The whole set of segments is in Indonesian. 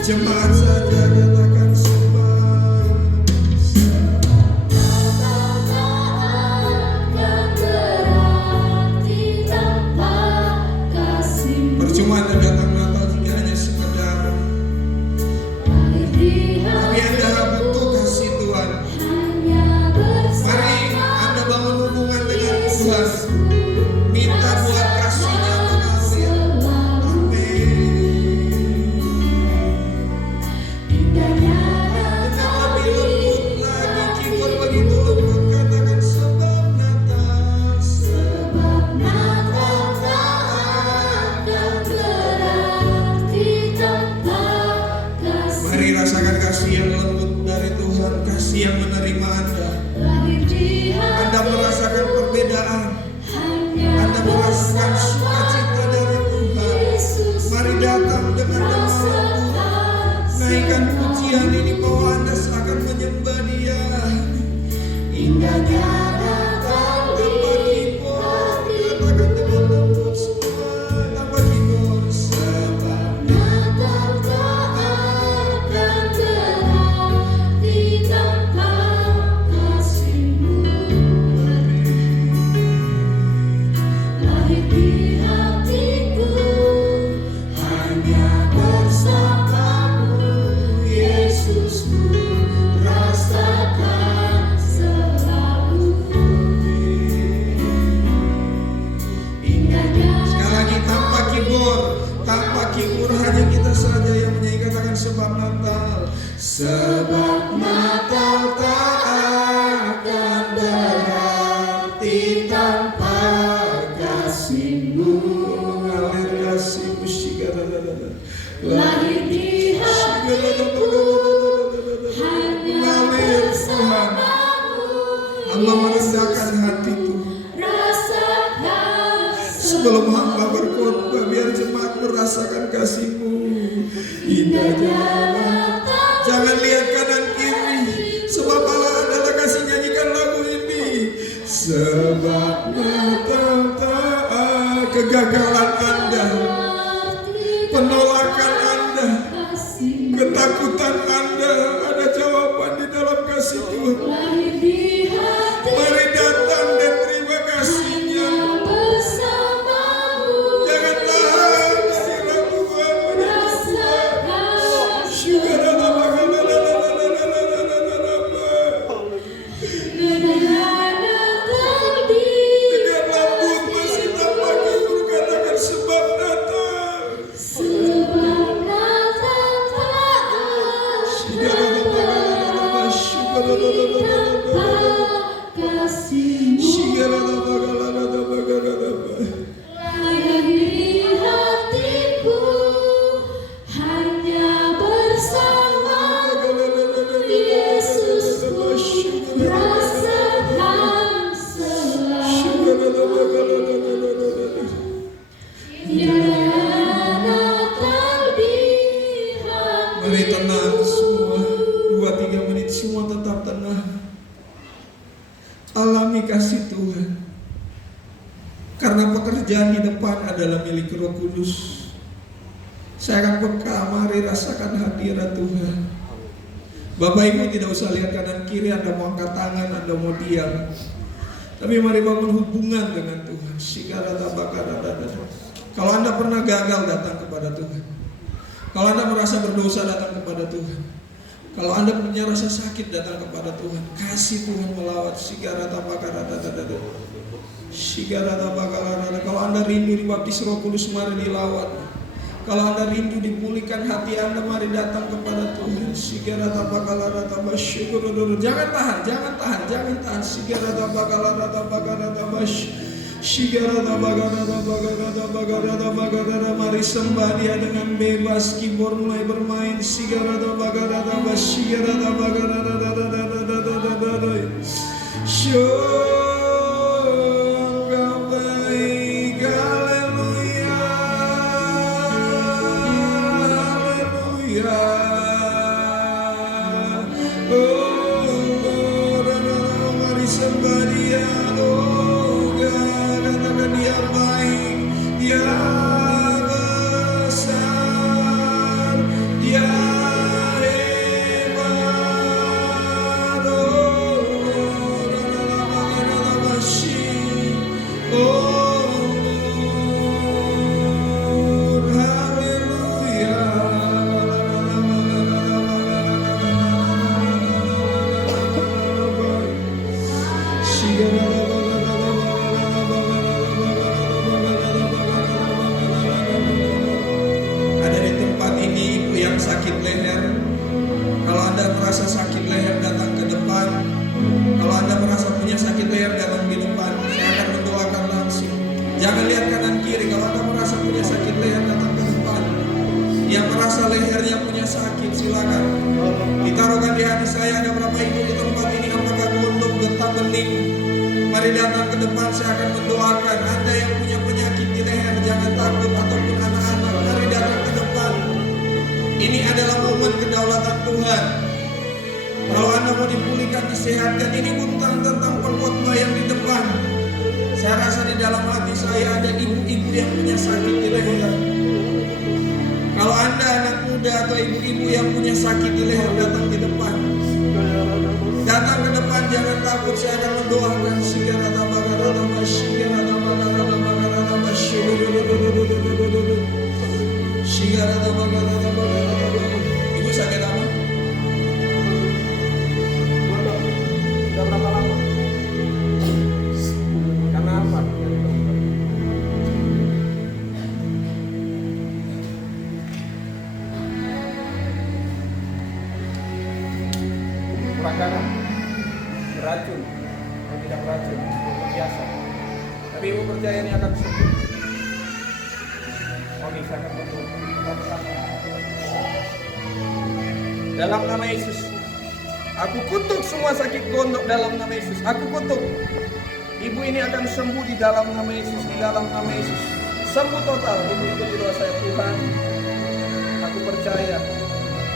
Jemaat saja katakan sembah. Percuma Anda datang Natal jika hanya sekedar, tapi Anda butuh kasih Tuhan. Mari Anda bangun hubungan dengan Tuhan. Minta buat kasih-Nya mengalir. Mari rasakan kasih yang lembut dari Tuhan, kasih yang menerima Anda. Anda merasakan kebahagiaan ini bahwa Anda akan menyembah Dia. Indahnya Natal tanpa keyboard, katakan teman-teman semua tanpa keyboard. Sebab Natal tak akan berarti tanpa kasih-Mu. Lahir di hatiku hanya bersama-Mu, Yesusku, rasakan selalu indahnya. Sekali lagi tanpa keyboard hanya kita saja yang menyanyi, katakan sebab Natal. Sebab Natal tak akan berarti tanpa kasih-Mu. Mengalir kasih-Mu, Lahir di hatiku hanya bersama-Mu, hamba merendahkan hati Tuhan. rasakan Sebelum hamba berkhotbah, biar jemaat merasakan kasih-Mu. Indahnya Natal. jangan lihat kanan kiri, sebab Allah adalah kasih. Nyanyikan lagu ini. Sebab Natal tak kegagalan Anda, penolakan Anda, ketakutan Anda, ada jawaban di dalam kasih Tuhan. Lahir di hati Mari datang dan terima kasih-Nya. bersama-Mu, Jangan tahan istilah Tuhan. rasakan indahnya Natal di Dengan lambut masih tanpa keyboard, katakan sebab Natal. sebab Natal tak tanpa kasih-Mu. Lahir di hatiku hanya bersama-Mu, Yesusku, rasakan selalu indahnya Natal di hatiku. Mari tenang semua, 2-3 menit semua tetap tenang. Alami kasih Tuhan. Karena pekerjaan di depan adalah milik Roh Kudus. Saya akan peka, mari rasakan hadirat Tuhan. Bapak Ibu tidak usah lihat kanan kiri, Anda mau angkat tangan, Anda mau diam. Tapi mari bangun hubungan dengan Tuhan. Kalau Anda pernah gagal, datang kepada Tuhan. Kalau Anda merasa berdosa, datang kepada Tuhan. Kalau Anda punya rasa sakit, datang kepada Tuhan. Kasih Tuhan melawat. Kalau Anda rindu dibaptis Roh Kudus, mari dilawat. Kalau Anda rindu dipulihkan hati Anda, mari datang kepada Tuhan. Jangan tahan. Mari sembah Dia dengan bebas. Keyboard mulai bermain. Mari sembah Dia. Katakan Dia baik, Dia besar, Dia hebat. Ada di tempat ini ibu yang sakit leher. Kalau Anda merasa sakit leher, datang ke depan. Kalau Anda merasa punya sakit leher, datang di depan. Saya akan mendoakan langsung. Jangan lihat kanan kiri. Kalau Anda merasa punya sakit leher, datang ke depan. Yang merasa lehernya punya sakit, silakan. Ditaruhkan di hati saya, ada berapa ibu di tempat ini, apakah gondok, getah, bening. Mari datang ke depan, saya akan mendoakan. Anda yang punya penyakit di leher, jangan takut, ataupun anak-anak, mari datang ke depan. Ini adalah momen kedaulatan Tuhan. Kalau Anda mau dipulihkan, disehatkan, ini bukan tentang pengkhotbah yang di depan. Saya rasa di dalam hati saya ada ibu-ibu yang punya sakit di leher. Kalau Anda anak muda atau ibu-ibu yang punya sakit di leher, datang di depan. Datang ke depan, jangan takut, saya akan mendoakan. Ibu sakit apa? Sudah berapa lama? Karena apa? Kurang darah, beracun, atau tidak beracun, biasa. Tapi ibu percaya ini akan sembuh. Oke, saya akan berdoa. Kita bersama. Dalam nama Yesus, aku kutuk semua sakit gondok dalam nama Yesus. Aku kutuk. Ibu ini akan sembuh di dalam nama Yesus, di dalam nama Yesus. Sembuh total. Ibu ikuti doa saya, Tuhan. Aku percaya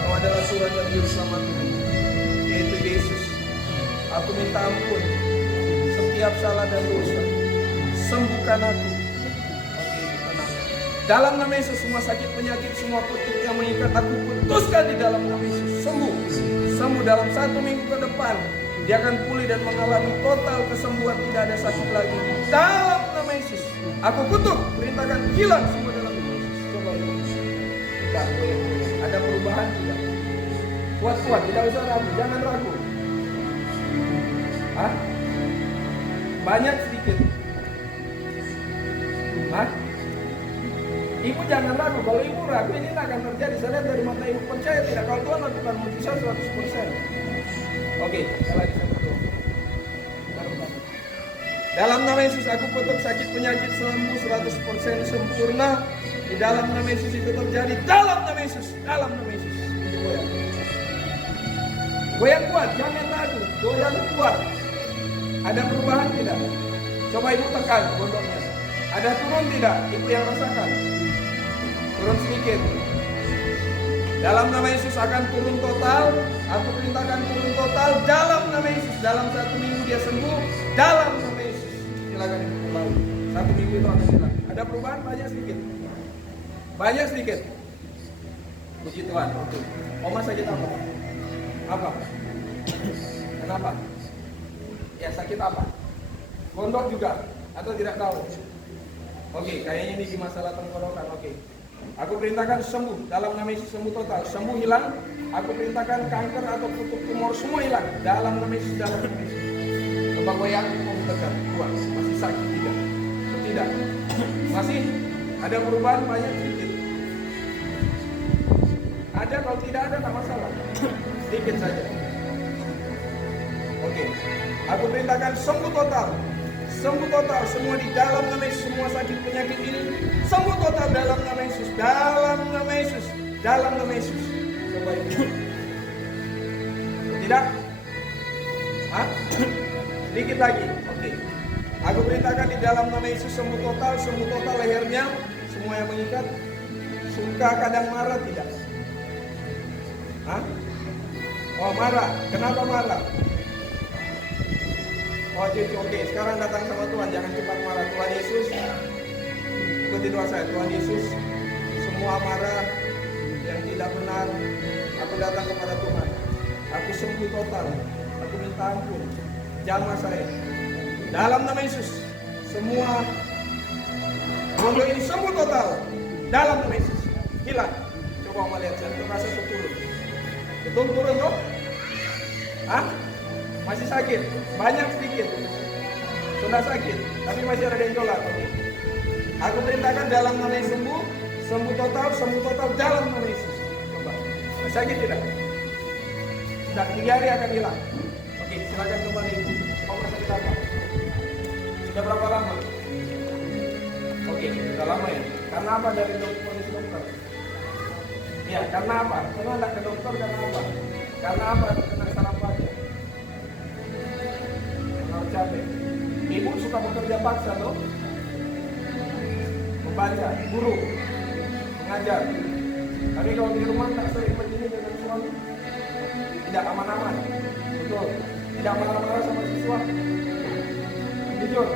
Kau adalah Tuhan dan Juru Selamatku, yaitu Yesus. Aku minta ampun setiap salah dan dosa. Sembuhkan aku. Oke, tenang. Dalam nama Yesus, semua sakit penyakit, semua kutuk yang mengikat, aku putuskan di dalam nama Yesus. Sembuh. Sembuh dalam 1 minggu ke depan. Dia akan pulih dan mengalami total kesembuhan, tidak ada sakit lagi. Dalam nama Yesus, aku kutuk, perintahkan hilang semua dalam nama Yesus. Coba ini. Ada perubahan tidak? Kuat-kuat, tidak usah ragu, jangan ragu. Hah? Banyak sedikit. Hah? Ibu jangan ragu, kalau ibu ragu ini tidak akan terjadi. Saya lihat dari mata ibu, percaya tidak? Kalau Tuhan lakukan mujizat 100%. Oke, sekali lagi saya berdoa. Dalam nama Yesus aku kutuk sakit penyakit sembuh 100% sempurna. Di dalam nama Yesus itu terjadi. Dalam nama Yesus, dalam nama Yesus. Goyang. Goyang kuat, jangan ragu. Goyang kuat. Ada perubahan tidak? Coba ibu tekan gondoknya. Ada turun tidak? Ibu yang rasakan. Turun sedikit. Dalam nama Yesus akan turun total. Aku perintahkan turun total dalam nama Yesus. Dalam 1 minggu dia sembuh. Dalam nama Yesus. Silakan ibu kembali. 1 minggu itu akan hilang. Ada perubahan banyak sedikit. Banyak sedikit. Puji Tuhan. Oke. Oma sakit apa? Apa? Kenapa? Ya sakit apa? Gondok juga? Atau tidak tahu? Oke, kayaknya ini di masalah tenggorokan. Oke. Aku perintahkan sembuh. Dalam nama Yesus sembuh total. Sembuh hilang. Aku perintahkan kanker atau kutuk tumor semua hilang. Dalam nama Yesus, dalam nama Yesus. Coba goyang, mau tekan. Kuat. Masih sakit tidak? Tidak. Masih ada perubahan banyak sedikit. Ada, kalau tidak ada tak masalah. Sedikit saja. Oke. Aku perintahkan sembuh total. Sembuh total, semua di dalam nama Yesus, semua sakit penyakit ini sembuh total dalam nama Yesus, dalam nama Yesus, dalam nama Yesus. Coba ini. Tidak? Hah? Sedikit lagi. Oke. Aku perintahkan di dalam nama Yesus sembuh total lehernya, semua yang mengikat. Suka kadang marah tidak? Hah? Oh marah. Kenapa marah? Oh jadi oke, sekarang datang sama Tuhan, jangan cepat marah. Tuhan Yesus, ikuti doa saya. Tuhan Yesus, semua marah yang tidak benar, aku datang kepada Tuhan. Aku sembuh total, aku minta ampun, jamah saya. Dalam nama Yesus, semua gondok ini sembuh total. Dalam nama Yesus, hilang. Coba melihat saya, terasa turun. Betul turun toh? Hah? Masih sakit, banyak sedikit. Sudah sakit, tapi masih ada benjolan. Aku perintahkan dalam nama Yesus sembuh total dalam nama Yesus. Coba, masih sakit tidak? Sudah 3 hari akan hilang. Oke, silakan kembali. Kau merasa sakit apa? Sudah berapa lama? Oke, sudah lama ya. Karena apa dari dokter? Ya, karena apa? Karena tidak ke dokter karena apa? Karena apa? Kena sarapannya. Capek. Ibu suka bekerja paksa loh. Membaca, guru, mengajar. Tapi kalau di rumah tak sering begini dengan suami, tidak aman-aman. Betul. Tidak marah-marah sama siswa. Jujur.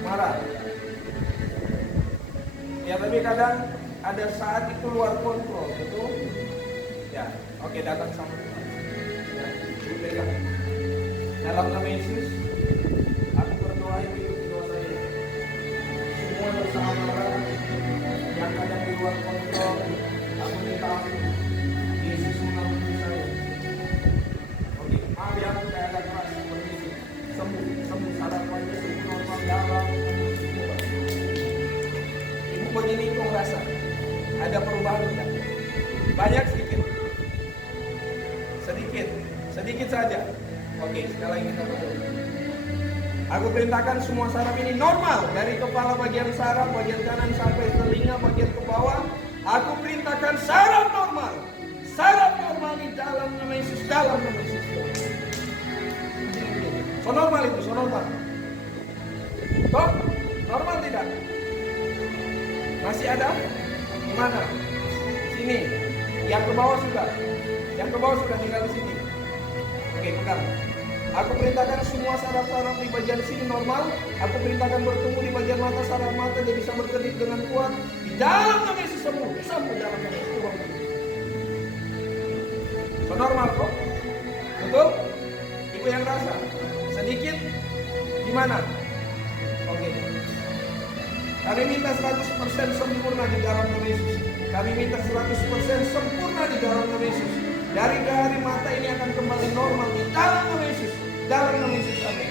Marah. Ya, tapi kadang ada saat itu luar kontrol, betul? Ya, oke, datang sama Tuhan. Ya, pegang. Dalam nama Yesus, aku berdoa itu doa saya. Semua dosa marah yang kadang di luar kontrol, aku minta ampun. Yesus mengampuni saya. Oke, maaf ya, saya agak keras. Permisi. Sembuh, sadar wajah, sembuh normal dalam. Ibu begini itu merasa ada perubahan tidak? Banyak sedikit saja. Oke, sekali lagi kita berdoa. Aku perintahkan semua saraf ini normal, dari kepala bagian saraf, bagian kanan sampai telinga bagian ke bawah. Aku perintahkan saraf normal di dalam nama Yesus, dalam nama Yesus. So normal itu, so normal. Toh, normal tidak? Masih ada? Di mana? Sini. Yang ke bawah sudah. Yang ke bawah sudah, tinggal di sini. Oke, pegang. Aku perintahkan semua saraf-saraf di bagian sini normal. Aku perintahkan bertemu di bagian mata, saraf mata dia bisa berkedip dengan kuat. Di dalam nama Yesus sembuh dalam nama Yesus. So normal kok? Betul? Ibu yang rasa sedikit gimana? Oke. Kami minta 100% sempurna di dalam nama Yesus. Kami minta 100% sempurna di dalam nama Yesus. Dari mata ini akan kembali normal di dalam nama Yesus. Dalam nama Yesus. Amin.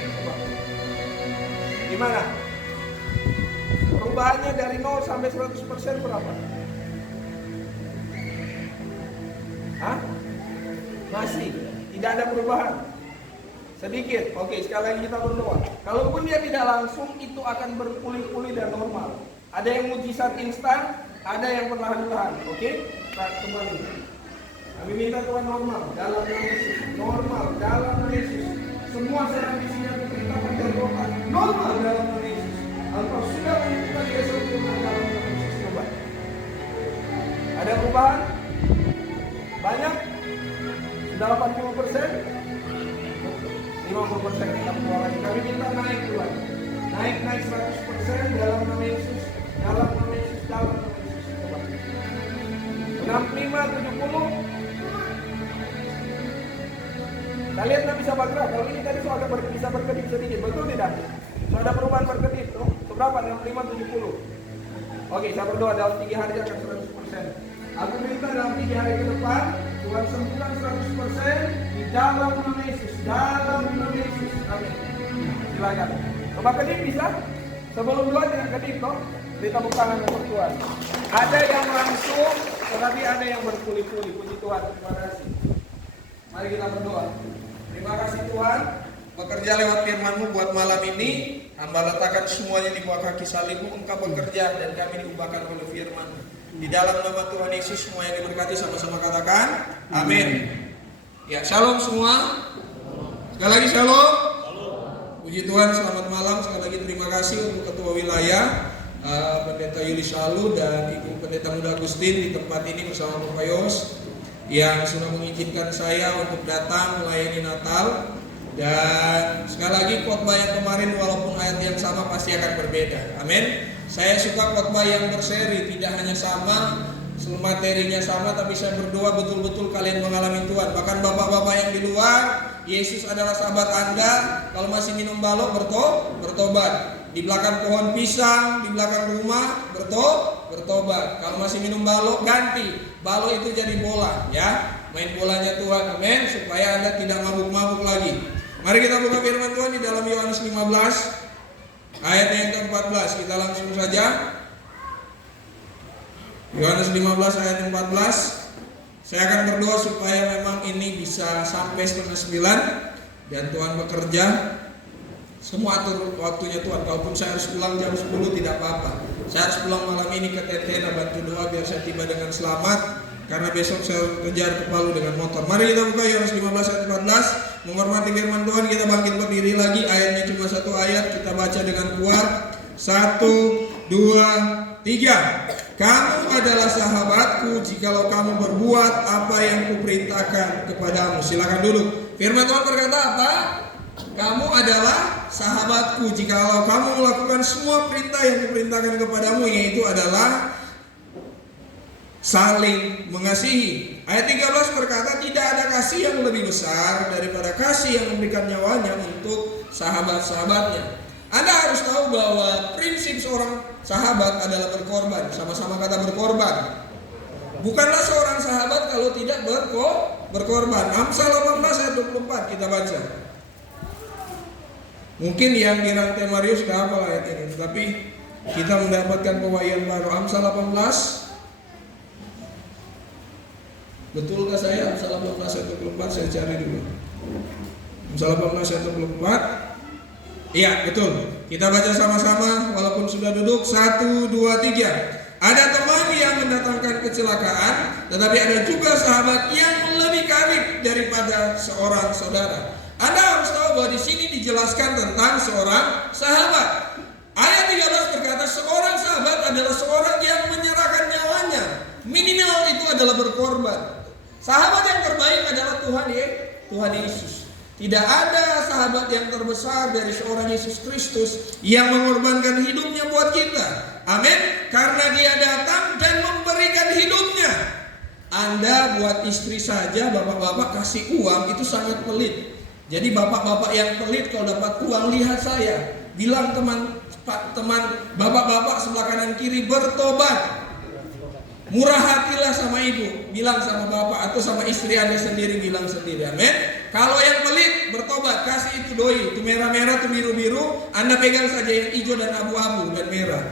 Gimana? Perubahannya dari 0 sampai 100% berapa? Hah? Masih tidak ada perubahan. Sedikit. Oke, sekali lagi kita berdoa. Kalaupun dia tidak langsung, itu akan berpulih-pulih dan normal. Ada yang mujizat instan, ada yang perlahan-lahan. Oke? Kita kembali. Kami minta Tuhan normal dalam nama Yesus. Normal dalam nama Yesus. Semua saraf di sini diperintahkan dan doa normal dalam nama Yesus. Engkau sudah menyembuhkan dia sempurna dalam nama Yesus. Coba. Ada perubahan? Banyak? Sudah 80%? 50% kita berdoa lagi. Kami minta naik Tuhan. Naik 100% dalam nama Yesus. Dalam nama Yesus. Dalam nama Yesus. Coba. 65, 70. Kalian tak bisa bergerak. Kalau ini tadi agak bisa berkedip sedikit. Betul tidak? So, ada perubahan berkedip tuh. Berapa? 65, 70. Oke, saya berdoa dalam 3 hari akan 100%. Aku minta dalam 3 hari ke depan Tuhan sembuhkan 100% di dalam nama Yesus. Dalam nama Yesus. Amin. Silakan. Coba kedip bisa? Sebelum doa tidak kedip toh? Kita buka tangan untuk Tuhan. Ada yang langsung, tetapi ada yang berpulih-pulih. Puji Tuhan. Terima kasih. Mari kita berdoa. Terima kasih Tuhan. Bekerja lewat firman-Mu buat malam ini. Hamba letakkan semuanya di bawah kaki salib-Mu. Engkau bekerja dan kami diubahkan oleh firman-Mu. Di dalam nama Tuhan Yesus semua yang diberkati sama-sama katakan amin. Ya, shalom semua. Sekali lagi shalom. Puji Tuhan, selamat malam. Sekali lagi terima kasih untuk Ketua Wilayah Pendeta Yuli Salu dan Ibu Pendeta Muda Agustin di tempat ini bersama Bapak Yos yang sudah mengizinkan saya untuk datang melayani Natal. Dan sekali lagi khotbah yang kemarin walaupun ayat yang sama pasti akan berbeda. Amin. Saya suka khotbah yang berseri, tidak hanya sama, materinya sama, tapi saya berdoa betul-betul kalian mengalami Tuhan. Bahkan bapak-bapak yang di luar, Yesus adalah sahabat Anda. Kalau masih minum balok, bertobat. Di belakang pohon pisang, di belakang rumah, bertobat. Kalau masih minum balok, ganti. Balok itu jadi bola, ya. Main bolanya Tuhan, amin. Supaya Anda tidak mabuk-mabuk lagi. Mari kita buka firman Tuhan di dalam Yohanes 15. Ayat yang ke-14, kita langsung saja. Yohanes 15 ayat 14. Saya akan berdoa supaya memang ini bisa sampai setengah 9 dan Tuhan bekerja. Semua atur waktunya Tuhan. Kalaupun saya harus pulang jam 10 tidak apa-apa. Saya harus pulang malam ini ke Tetena, bantu doa biar saya tiba dengan selamat. Karena besok saya kejar ke Palu dengan motor. Mari kita buka Yohanes 15 ayat 14. Menghormati firman Tuhan, kita bangkit berdiri lagi. Ayatnya cuma 1 ayat, kita baca dengan kuat. 1, 2, 3. Kamu adalah sahabatku jikalau kamu berbuat apa yang kuperintahkan kepadamu. Silakan duduk. Firman Tuhan berkata apa? Kamu adalah sahabatku jikalau kamu melakukan semua perintah yang kuperintahkan kepadamu, yaitu adalah saling mengasihi. Ayat 13 berkata, tidak ada kasih yang lebih besar daripada kasih yang memberikan nyawanya untuk sahabat-sahabatnya. Anda harus tahu bahwa prinsip seorang sahabat adalah berkorban. Sama-sama kata berkorban. Bukanlah seorang sahabat kalau tidak berkorban. Amsal 18 ayat 24 kita baca. Mungkin yang di rantai Marius sudah hafal ayat ini, tapi kita mendapatkan pewahyuan baru. Amsal 18. Betulkah saya Amsal 18 ayat 24? Saya cari dulu. Amsal 18 ayat 24. Iya, betul. Kita baca sama-sama walaupun sudah duduk. 1, 2, 3. Ada teman yang mendatangkan kecelakaan, tetapi ada juga sahabat yang lebih karib daripada seorang saudara. Anda harus tahu bahwa di sini dijelaskan tentang seorang sahabat. Ayat 13 berkata seorang sahabat adalah seorang yang menyerahkan nyawanya. Minimal itu adalah berkorban. Sahabat yang terbaik adalah Tuhan Yesus. Tidak ada sahabat yang terbesar dari seorang Yesus Kristus yang mengorbankan hidupnya buat kita. Amin. Karena dia datang dan memberikan hidupnya. Anda buat istri saja, bapak-bapak kasih uang itu sangat pelit. Jadi bapak-bapak yang pelit kalau dapat uang, lihat saya. Bilang teman bapak-bapak sebelah kanan kiri bertobat. Murah hatilah sama ibu, bilang sama bapak, atau sama istri Anda sendiri, bilang sendiri. Amin. Kalau yang pelit bertobat, kasih itu doi, itu merah-merah, itu biru-biru, Anda pegang saja yang hijau dan abu-abu dan merah.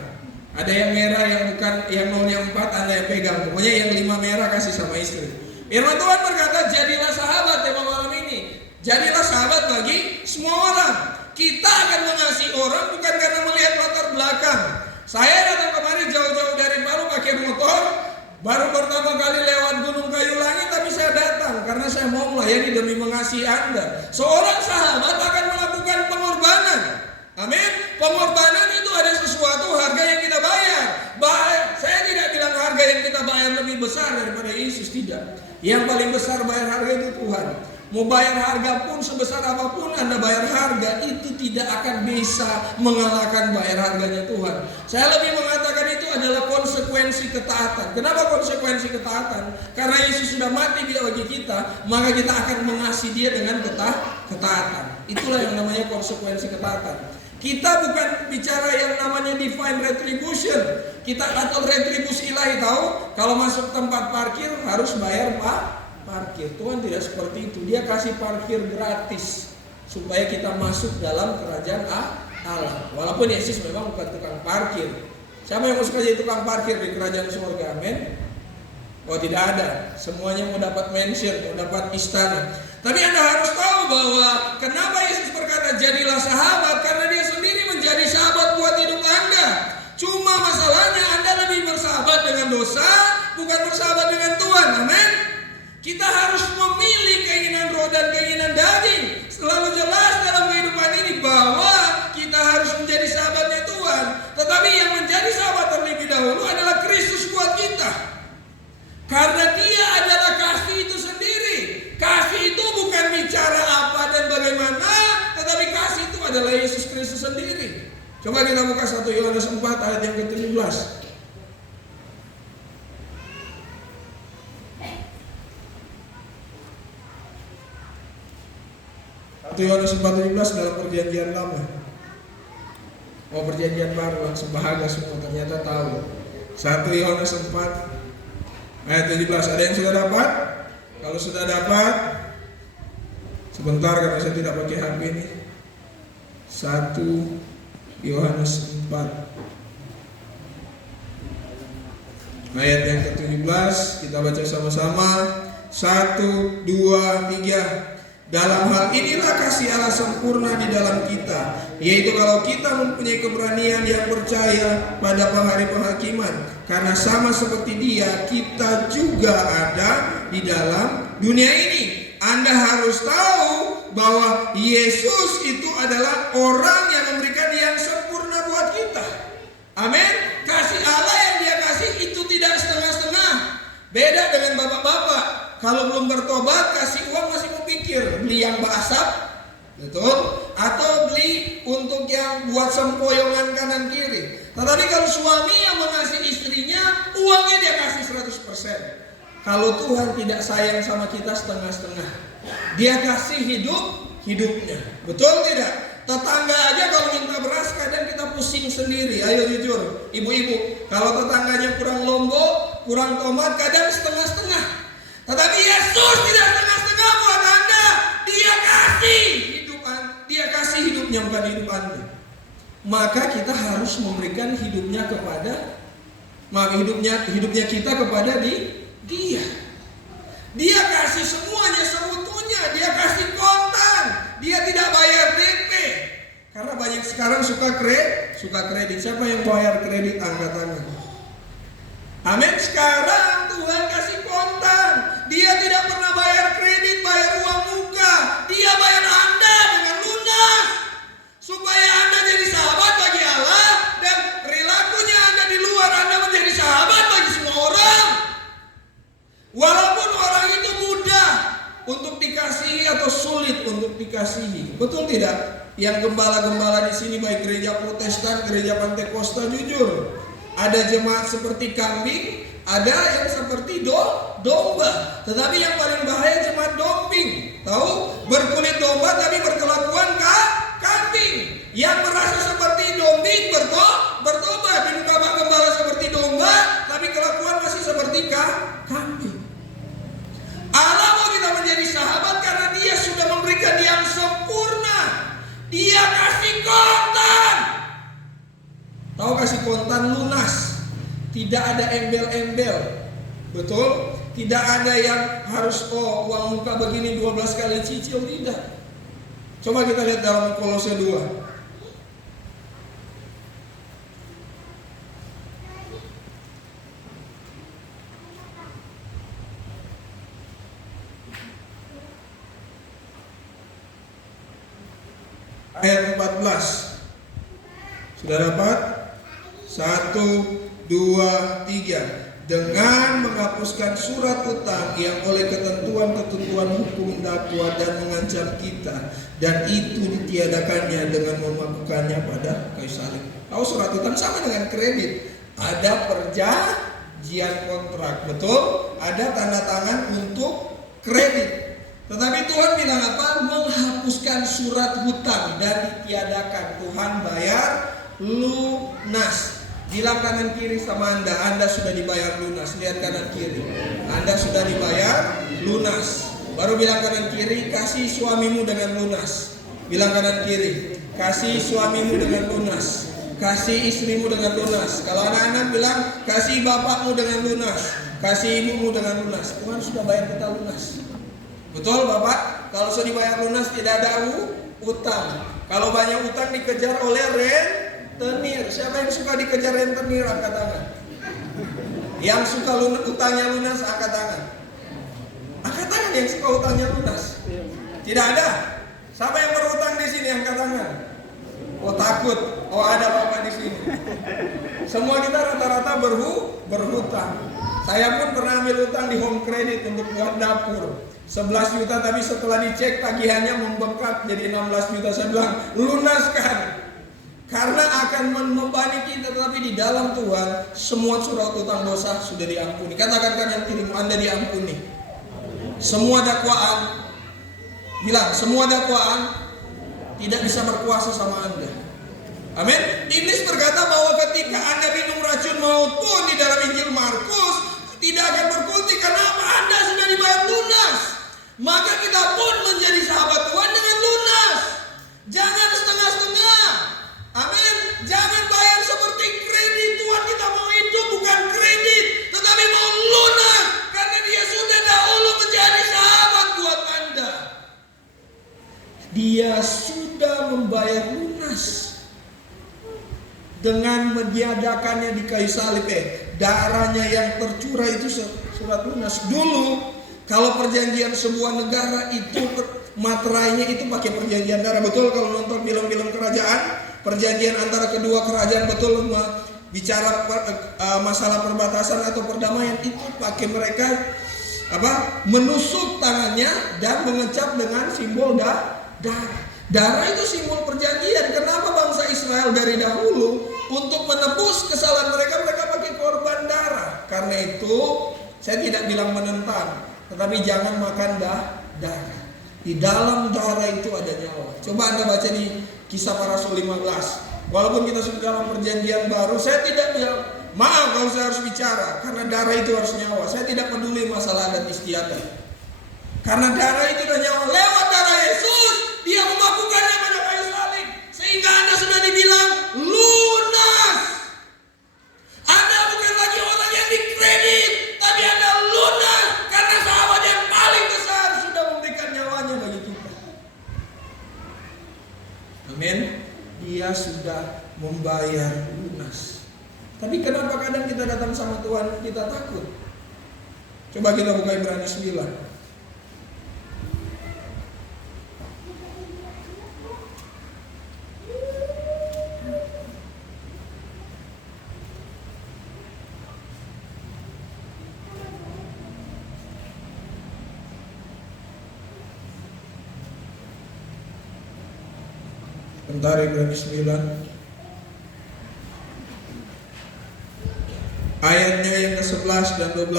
Ada yang merah yang bukan, yang 0 yang 4 Anda yang pegang. Pokoknya yang 5 merah kasih sama istri. Firman Tuhan berkata, jadilah sahabat tema malam ini. Jadilah sahabat bagi semua orang. Kita akan mengasihi orang bukan karena melihat latar belakang. Saya datang kemari jauh-jauh dari Palu pakai motor, baru pertama kali lewat Gunung Kayu Langit, tapi saya datang karena saya mau melayani demi mengasihi Anda. Seorang sahabat akan melakukan pengorbanan. Amin. Pengorbanan itu ada sesuatu harga yang kita bayar. Saya tidak bilang harga yang kita bayar lebih besar daripada Yesus, tidak. Yang paling besar bayar harga itu Tuhan. Mau bayar harga pun sebesar apapun Anda bayar harga, itu tidak akan bisa mengalahkan bayar harganya Tuhan. Saya lebih mengatakan itu adalah konsekuensi ketaatan. Kenapa konsekuensi ketaatan? Karena Yesus sudah mati bagi kita, maka kita akan mengasihi dia dengan ketaatan. Itulah yang namanya konsekuensi ketaatan. Kita bukan bicara yang namanya divine retribution. Kita atau retribusi ilahi, tahu? Kalau masuk tempat parkir harus bayar parkir. Tuhan tidak seperti itu. Dia kasih parkir gratis supaya kita masuk dalam kerajaan Allah. Walaupun Yesus memang bukan tukang parkir. Siapa yang mau suka jadi tukang parkir di kerajaan surga? Amin. Oh, tidak ada. Semuanya mau dapat mansion, mau dapat istana. Tapi Anda harus tahu bahwa kenapa Yesus berkata jadilah sahabat, karena dia sendiri menjadi sahabat buat hidup Anda. Cuma masalahnya Anda lebih bersahabat dengan dosa, bukan bersahabat dengan Tuhan. Amin. Kita harus memilih keinginan roh dan keinginan daging. Selalu jelas dalam kehidupan ini bahwa kita harus menjadi sahabatnya Tuhan. Tetapi yang menjadi sahabat terlebih dahulu adalah Kristus buat kita. Karena dia adalah kasih itu sendiri. Kasih itu bukan bicara apa dan bagaimana, tetapi kasih itu adalah Yesus Kristus sendiri. Coba kita buka 1 Yohanes 4 ayat yang ke-17. 1 Yohanes 4:17 dalam perjanjian lama. Oh, perjanjian baru, langsung bahagia semua, ternyata tahu. 1 Yohanes 4 ayat 17. Ada yang sudah dapat? Kalau sudah dapat, sebentar karena saya tidak pakai HP ini. 1 Yohanes 4 ayat yang ke-17, kita baca sama-sama. 1, 2, 3. Dalam hal inilah kasih Allah sempurna di dalam kita, yaitu kalau kita mempunyai keberanian yang percaya pada hari penghakiman. Karena sama seperti dia, kita juga ada di dalam dunia ini. Anda harus tahu bahwa Yesus itu adalah orang yang memberikan yang sempurna buat kita. Amin. Kasih Allah yang dia kasih itu belum bertobat, kasih uang masih mau pikir beli yang berasap, betul? Atau beli untuk yang buat sempoyongan kanan kiri. Tetapi kalau suami yang mengasihi istrinya, uangnya dia kasih 100%. Kalau Tuhan tidak sayang sama kita setengah-setengah, dia kasih hidupnya. Betul tidak? Tetangga aja kalau minta beras kadang kita pusing sendiri. Ayo jujur, ibu-ibu, kalau tetangganya kurang lombok, kurang tomat, kadang setengah-setengah. Tetapi Yesus tidak setengah-setengah buat Anda. Dia kasih hidupnya, bukan hidup Anda. Maka kita harus memberikan hidupnya kita kepada Dia. Dia kasih semuanya seutuhnya. Dia kasih kontan. Dia tidak bayar DP. Karena banyak sekarang suka kredit. Siapa yang bayar kredit? Angkat tangan. Amin. Sekarang Tuhan kasih kontan. Dia tidak pernah bayar kredit, bayar uang muka. Dia bayar Anda dengan lunas. Supaya Anda jadi sahabat bagi Allah. Dan perilakunya Anda di luar, Anda menjadi sahabat bagi semua orang. Walaupun orang itu mudah untuk dikasihi atau sulit untuk dikasihi. Betul tidak? Yang gembala-gembala di sini baik gereja Protestan, gereja Pantekosta, jujur. Ada jemaat seperti kambing, ada yang seperti domba. Tetapi yang paling bahaya jemaat dombing. Tahu? Berkulit domba tapi berkelakuan kambing. Yang merasa seperti dombing bertobat. Di muka Pak Gembala seperti domba, tapi kelakuan masih seperti kambing. Allah mau kita menjadi sahabat karena Dia sudah memberikan yang sempurna. Dia kasih kontan. Tahu kasih kontan lunas. Tidak ada embel-embel. Betul? Tidak ada yang harus uang muka begini 12 kali cicil, tidak. Coba kita lihat dalam Kolose 2. Ayat 14. Sudah dapat? 1, 2, 3. Dengan menghapuskan surat utang yang oleh ketentuan-ketentuan hukum dakwa dan mengancam kita, dan itu ditiadakannya dengan memakukannya pada kayu salib. Tahu surat utang sama dengan kredit. Ada perjanjian kontrak, betul? Ada tanda tangan untuk kredit. Tetapi Tuhan bilang apa? Menghapuskan surat hutang dan ditiadakan. Tuhan bayar lunas. Bilang kanan kiri sama Anda sudah dibayar lunas. Lihat kanan kiri, Anda sudah dibayar lunas. Baru bilang kanan kiri, kasih suamimu dengan lunas. Bilang kanan kiri, kasih suamimu dengan lunas. Kasih istrimu dengan lunas. Kalau anak-anak bilang, kasih bapakmu dengan lunas. Kasih ibumu dengan lunas. Tuhan sudah bayar kita lunas. Betul Bapak? Kalau sudah dibayar lunas tidak ada utang. Kalau banyak utang dikejar oleh rentenir. Siapa yang suka dikejar rentenir? Angkat tangan. Yang suka utangnya lunas, angkat tangan. Angkat tangan yang suka utangnya lunas. Tidak ada. Siapa yang berutang di sini? Angkat tangan. Oh takut. Oh ada Bapak di sini. Semua kita rata-rata berhutang. Saya pun pernah ambil utang di Home Credit untuk buat dapur. 11 juta, tapi setelah dicek tagihannya membengkak jadi 16 juta. Saya bilang lunaskan, karena akan membebani kita. Tetapi di dalam Tuhan semua surat utang dosa sudah diampuni. Katakan kanan kirimu, Anda diampuni. Semua dakwaan, bilang semua dakwaan tidak bisa berkuasa sama Anda. Amin. Iblis berkata bahwa ketika Anda minum racun mautun di dalam Injil Markus, tidak akan berkutik karena apa? Anda sudah dibayar lunas. Maka kita pun menjadi sahabat Tuhan dengan lunas. Jangan setengah-setengah. Amin. Jangan bayar seperti kredit. Tuhan kita mau itu bukan kredit, tetapi mau lunas. Karena Dia sudah dahulu menjadi sahabat buat Anda. Dia sudah membayar lunas dengan meniadakannya di kayu salib. Darahnya yang tercurah itu surat lunas. Dulu kalau perjanjian sebuah negara itu materainya itu pakai perjanjian darah. Betul kalau nonton film-film kerajaan, perjanjian antara kedua kerajaan, betul bicara masalah perbatasan atau perdamaian itu pakai mereka menusuk tangannya dan mengecap dengan simbol darah. Darah itu simbol perjanjian. Kenapa bangsa Israel dari dahulu untuk menebus kesalahan mereka pakai korban darah? Karena itu saya tidak bilang menentang, tetapi jangan makan darah. Di dalam darah itu ada nyawa. Coba Anda baca di Kisah Para Rasul 15. Walaupun kita sudah dalam perjanjian baru, saya tidak bilang maaf kalau saya harus bicara, karena darah itu harus nyawa. Saya tidak peduli masalah adat istiadat, karena darah itu adalah nyawa. Lewat darah Yesus, Dia memakukannya pada kayu salib, sehingga Anda sudah dibilang lunas. Anda bukan lagi orang yang dikredit, tapi Anda lunas karena sahabat yang paling besar sudah memberikan nyawanya bagi kita. Amin. Dia sudah membayar lunas. Tapi kenapa kadang kita datang sama Tuhan kita takut? Coba kita buka Ibrani 9. Bentar, Ibrani 9 ayatnya yang ke-11 dan 12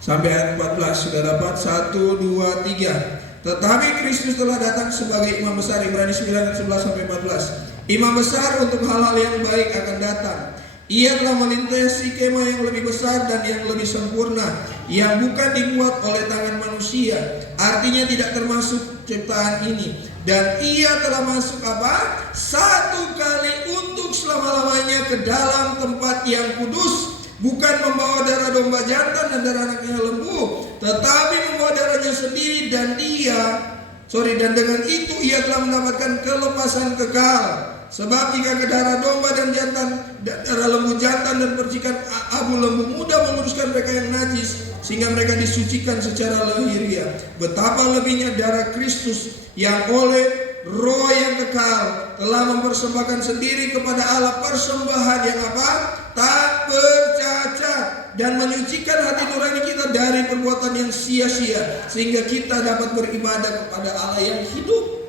sampai ayat 14. Sudah dapat? 1, 2, 3. Tetapi Kristus telah datang sebagai imam besar. Ibrani 9 ayat 11 sampai 14. Imam besar untuk hal-hal yang baik akan datang. Ia telah melintasi kemah yang lebih besar dan yang lebih sempurna, yang bukan dibuat oleh tangan manusia, artinya tidak termasuk ciptaan ini. Dan ia telah masuk satu kali untuk selama-lamanya ke dalam tempat yang kudus, bukan membawa darah domba jantan dan darah anak yang lembu, tetapi membawa darahnya sendiri, dan dengan itu ia telah mendapatkan kelepasan kekal. Sebab jika ke darah domba dan jantan, darah lembu jantan dan percikan abu lembu muda menguruskan mereka yang najis, sehingga mereka disucikan secara lahiriah, betapa lebihnya darah Kristus yang oleh Roh yang kekal telah mempersembahkan sendiri kepada Allah persembahan yang tak bercacat, dan menyucikan hati nurani kita dari perbuatan yang sia-sia, sehingga kita dapat beribadah kepada Allah yang hidup.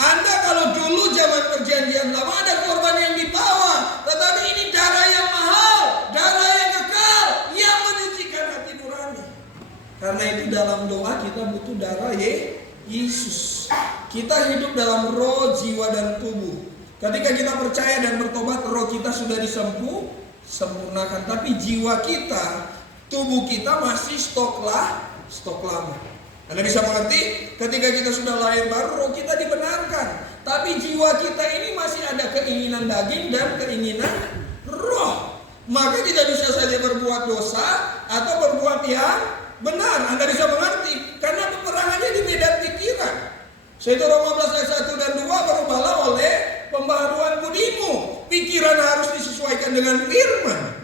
Anda kalau dulu zaman perjanjian lama ada korban yang dibawa, tetapi ini darah yang mahal, darah yang kekal, yang menyucikan hati nurani. Karena itu dalam doa kita butuh darah Yesus. Kita hidup dalam roh, jiwa, dan tubuh. Ketika kita percaya dan bertobat, roh kita sudah disempurnakan. Tapi jiwa kita, tubuh kita masih stok lama. Anda bisa mengerti? Ketika kita sudah lahir baru, roh kita dibenarkan. Tapi jiwa kita ini masih ada keinginan daging dan keinginan roh. Maka tidak bisa saja berbuat dosa atau berbuat yang benar. Anda bisa mengerti? Karena peperangannya di medan pikiran. Itu Roma 11 ayat 1 dan 2, berubahlah oleh pembaharuan budimu. Pikiran harus disesuaikan dengan firman.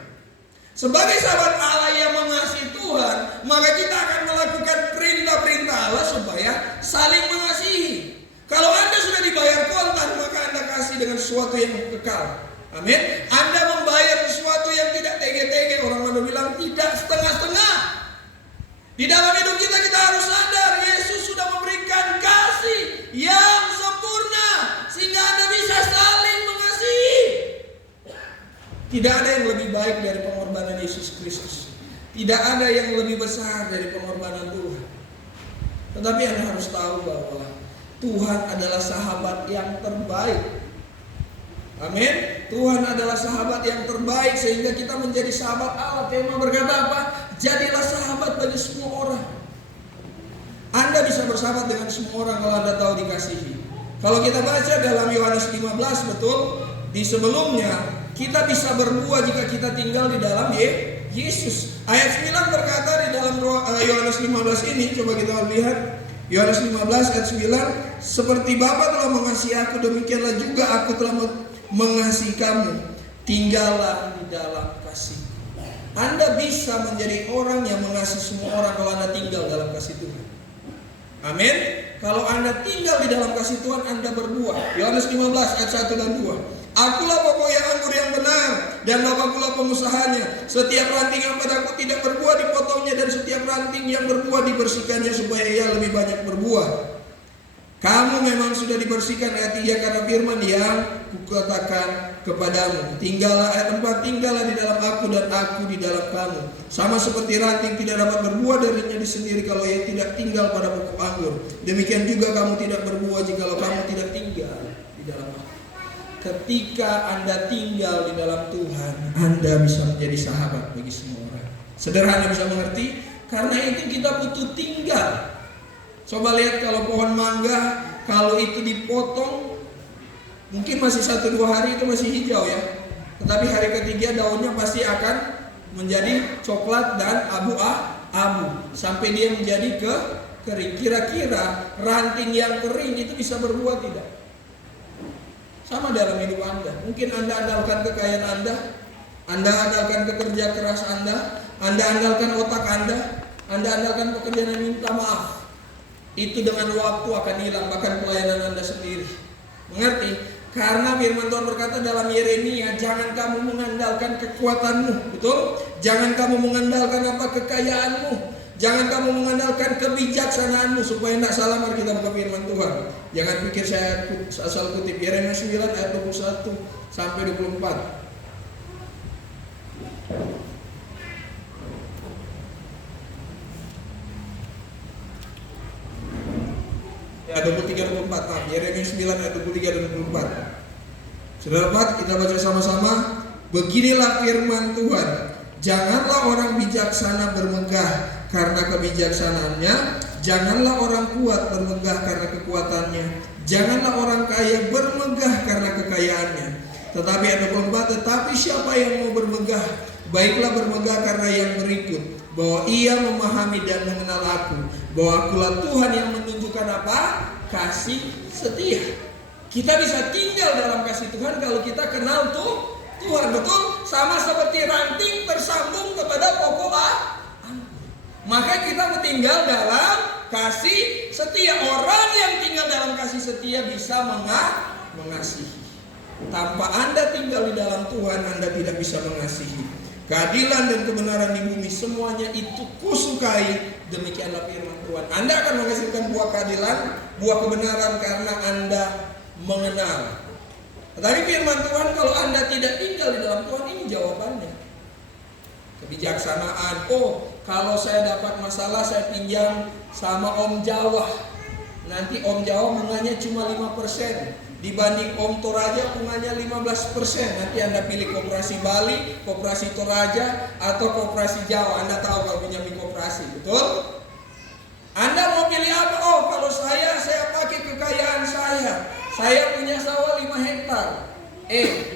Sebagai sahabat Allah yang mengasihi Tuhan, maka kita akan melakukan perintah-perintah Allah supaya saling mengasihi. Kalau Anda sudah dibayar kontan, maka Anda kasih dengan sesuatu yang kekal. Amin. Anda membayar sesuatu yang tidak tege-tege. Orang mana bilang tidak setengah-setengah. Di dalam hidup kita harus sadar Yesus sudah memberikan kasih yang sempurna, sehingga Anda bisa saling mengasihi. Tidak ada yang lebih baik dari pengorbanan Yesus Kristus. Tidak ada yang lebih besar dari pengorbanan Tuhan. Tetapi Anda harus tahu bahwa Tuhan adalah sahabat yang terbaik. Amin. Tuhan adalah sahabat yang terbaik, sehingga kita menjadi sahabat Allah. Tema berkata apa? Jadilah sahabat bagi semua orang. Anda bisa bersahabat dengan semua orang kalau Anda tahu dikasihi. Kalau kita baca dalam Yohanes 15, betul, di sebelumnya kita bisa berbuah jika kita tinggal di dalam Yesus. Ayat 9 berkata di dalam Yohanes 15 ini, coba kita lihat. Yohanes 15 ayat 9, seperti Bapa telah mengasihi aku, demikianlah juga aku telah mengasihi kamu. Tinggallah di dalam kasih. Anda bisa menjadi orang yang mengasihi semua orang kalau Anda tinggal dalam kasih Tuhan. Amin. Kalau Anda tinggal di dalam kasih Tuhan, Anda berbuah. Yohanes 15 ayat 1 dan 2. Akulah pokok yang anggur yang benar, dan laba pula pengusahanya. Setiap ranting yang padaku tidak berbuah dipotongnya, dan setiap ranting yang berbuah dibersihkannya supaya ia lebih banyak berbuah. Kamu memang sudah dibersihkan, ayat 3, karena firman yang kukatakan kepadamu. Tinggallah, ayat 4, tinggallah di dalam aku dan aku di dalam kamu. Sama seperti ranting tidak dapat berbuah darinya sendiri kalau ia tidak tinggal pada pokok anggur. Demikian juga kamu tidak berbuah jikalau kamu tidak tinggal di dalam aku. Ketika Anda tinggal di dalam Tuhan, Anda bisa menjadi sahabat bagi semua orang. Sederhana, bisa mengerti? Karena itu kita butuh tinggal. Coba lihat kalau pohon mangga, kalau itu dipotong, mungkin masih 1-2 hari itu masih hijau ya. Tetapi hari ketiga daunnya pasti akan menjadi coklat dan abu-abu sampai dia menjadi kering. Kira-kira ranting yang kering itu bisa berbuah tidak? Sama dalam hidup Anda. Mungkin Anda andalkan kekayaan Anda andalkan kerja keras Anda andalkan otak Anda andalkan pekerjaan yang minta maaf. Itu dengan waktu akan hilang, bahkan pelayanan Anda sendiri. Mengerti? Karena firman Tuhan berkata dalam Yeremia, jangan kamu mengandalkan kekuatanmu, betul? Jangan kamu mengandalkan kekayaanmu, jangan kamu mengandalkan kebijaksanaanmu. Supaya tidak salah, mari kita buka firman Tuhan. Jangan pikir saya asal kutip. Yeremia 9 ayat 21 sampai 24. Ayat 23-24. Yeremia 9 ayat 23 dan 24. Sudah dapat kita baca sama-sama. Beginilah firman Tuhan. Janganlah orang bijaksana bermegah karena kebijaksanaannya, janganlah orang kuat bermegah karena kekuatannya, janganlah orang kaya bermegah karena kekayaannya. Tetapi ayat 24, tetapi siapa yang mau bermegah, baiklah bermegah karena yang berikut, bahwa ia memahami dan mengenal aku, bahwa akulah Tuhan yang menunjukkan apa? Kasih setia. Kita bisa tinggal dalam kasih Tuhan kalau kita kenal Tuhan, betul? Sama seperti ranting tersambung kepada pokok anggur. Maka kita tinggal dalam kasih setia. Orang yang tinggal dalam kasih setia bisa mengasihi. Tanpa Anda tinggal di dalam Tuhan, Anda tidak bisa mengasihi. Keadilan dan kebenaran di bumi, semuanya itu kusukai. Demikianlah firman Tuhan. Anda akan menghasilkan buah keadilan, buah kebenaran karena Anda mengenal. Tetapi firman Tuhan, kalau Anda tidak tinggal di dalam Tuhan, ini jawabannya. Kebijaksanaan. Oh, kalau saya dapat masalah, saya pinjam sama Om Jawa. Nanti Om Jawa bunganya cuma 5%. Dibanding Om Toraja bunganya 15%. Nanti Anda pilih koperasi Bali, koperasi Toraja, atau koperasi Jawa. Anda tahu kalau punya koperasi, betul? Anda mau pilih apa? Oh, kalau saya pakai kekayaan saya. Saya punya sawah 5 hektar.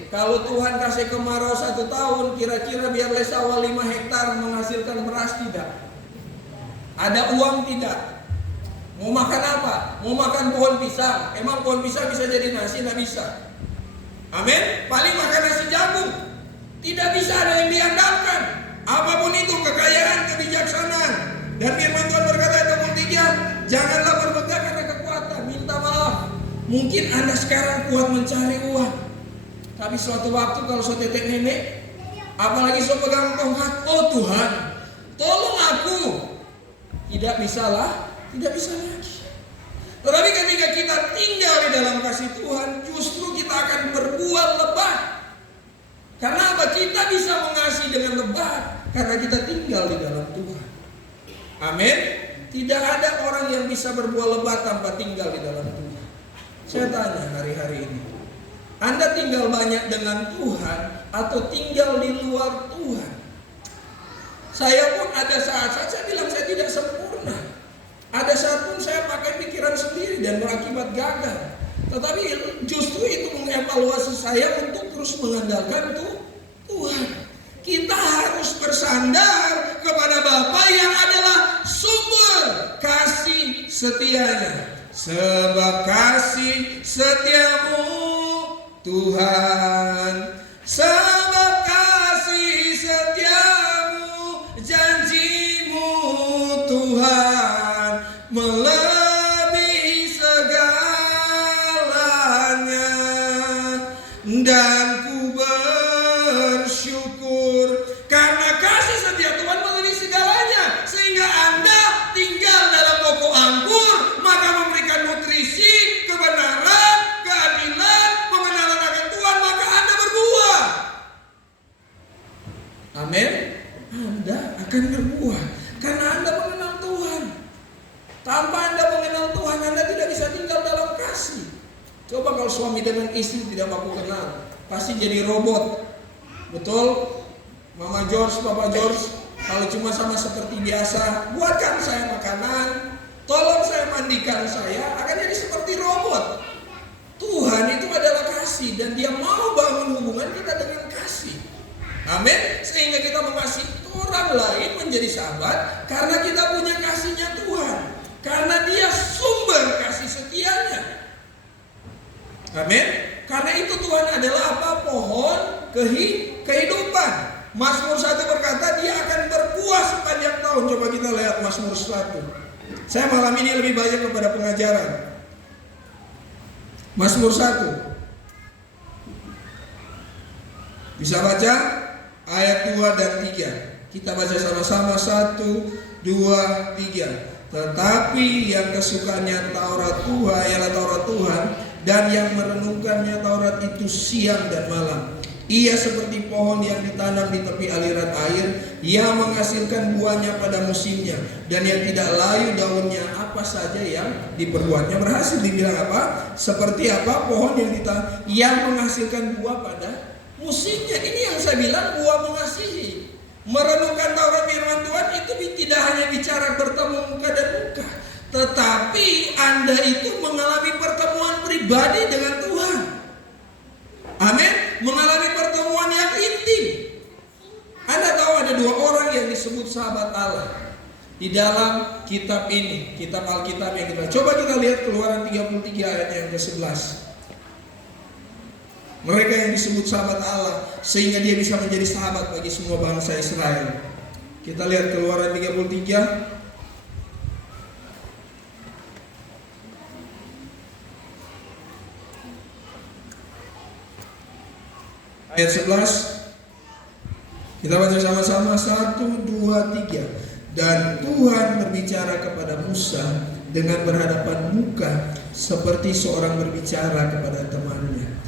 Kalau Tuhan kasih kemarau 1 tahun, kira-kira biarlah sawah 5 hektar menghasilkan beras tidak? Ada uang tidak? Mau makan apa? Mau makan pohon pisang. Emang pohon pisang bisa jadi nasi? Tidak bisa. Amin. Paling makan nasi jagung. Tidak bisa, ada yang diandalkan. Apapun itu, kekayaan, kebijaksanaan. Dan firman Tuhan berkata ayat 23, janganlah bermegah karena kekuatan. Minta maaf. Mungkin Anda sekarang kuat mencari uang, tapi suatu waktu kalau suatu tetek nenek, apalagi so pegang tongkat, oh Tuhan, tolong aku. Tidak bisa lagi. Tetapi ketika kita tinggal di dalam kasih Tuhan, justru kita akan berbuah lebat. Karena apa? Kita bisa mengasihi dengan lebat karena kita tinggal di dalam Tuhan. Amin. Tidak ada orang yang bisa berbuah lebat tanpa tinggal di dalam Tuhan. Saya tanya hari-hari ini, Anda tinggal banyak dengan Tuhan atau tinggal di luar Tuhan? Saya pun ada saat-saat saya bilang saya tidak sempurna. Ada saat pun saya pakai pikiran sendiri dan berakibat gagal. Tetapi justru itu mengevaluasi saya untuk terus mengandalkan Tuhan. Kita harus bersandar kepada Bapa yang adalah sumber kasih setianya. Sebab kasih setiamu Tuhan, sebab kasih setiamu, janjimu Tuhan melebihi segalanya, dan ku bersyukur akan berbuah. Karena Anda mengenal Tuhan. Tanpa Anda mengenal Tuhan, Anda tidak bisa tinggal dalam kasih. Coba kalau suami dengan istri tidak mampu kenal, pasti jadi robot. Betul? Mama George, Papa George, kalau cuma sama seperti biasa, buatkan saya makanan, tolong saya mandikan saya, akan jadi seperti robot. Tuhan itu adalah kasih dan Dia mau bangun hubungan kita dengan kasih. Amin. Sehingga kita mengasihi orang lain menjadi sahabat karena kita punya kasihnya Tuhan. Karena Dia sumber kasih setianya. Amin. Karena itu Tuhan adalah apa? Pohon kehidupan. Mazmur 1 berkata Dia akan berbuah sepanjang tahun. Coba kita lihat Mazmur 1. Saya malam ini lebih banyak kepada pengajaran. Mazmur 1. Bisa baca ayat 2 dan 3. Kita baca sama-sama 1, 2, 3. Tetapi yang kesukaannya Taurat Tuhan ialah Taurat Tuhan, dan yang merenungkannya Taurat itu siang dan malam. Ia seperti pohon yang ditanam di tepi aliran air, yang menghasilkan buahnya pada musimnya, dan yang tidak layu daunnya. Apa saja yang diperbuatnya berhasil. Dibilang apa? Seperti apa pohon yang menghasilkan buah pada musimnya. Ini yang saya bilang buah mengasihi. Merenungkan Taurat firman Tuhan itu tidak hanya bicara bertemu muka dan muka, tetapi Anda itu mengalami pertemuan pribadi dengan Tuhan. Amin. Mengalami pertemuan yang intim. Anda tahu ada 2 orang yang disebut sahabat Allah di dalam kitab ini, kitab Alkitab yang kita. Coba kita lihat Keluaran 33 ayat yang ke-11. Mereka yang disebut sahabat Allah sehingga dia bisa menjadi sahabat bagi semua bangsa Israel. Kita lihat Keluaran 33 ayat 11. Kita baca sama-sama 1, 2, 3. Dan Tuhan berbicara kepada Musa dengan berhadapan muka seperti seorang berbicara kepada temannya.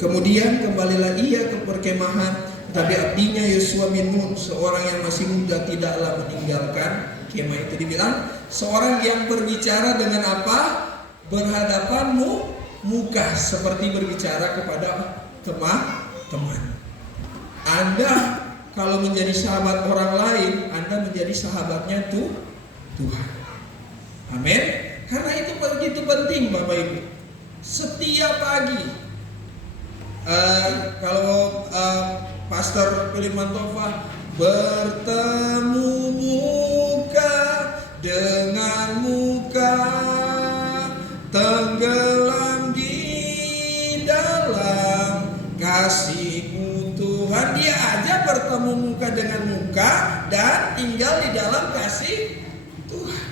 Kemudian kembalilah ia ke perkemahan, tetapi abdinya Yosua bin Nun, seorang yang masih muda, tidaklah meninggalkan kemah itu. Dibilang seorang yang berbicara dengan apa? Berhadapan muka, seperti berbicara kepada teman. Anda kalau menjadi sahabat orang lain, Anda menjadi sahabatnya Tuhan. Amin. Karena itu begitu penting Bapak Ibu. Setiap pagi kalau Pastor Philip Mantova bertemu muka dengan muka, tenggelam di dalam kasih-Mu Tuhan. Dia aja bertemu muka dengan muka dan tinggal di dalam kasih Tuhan.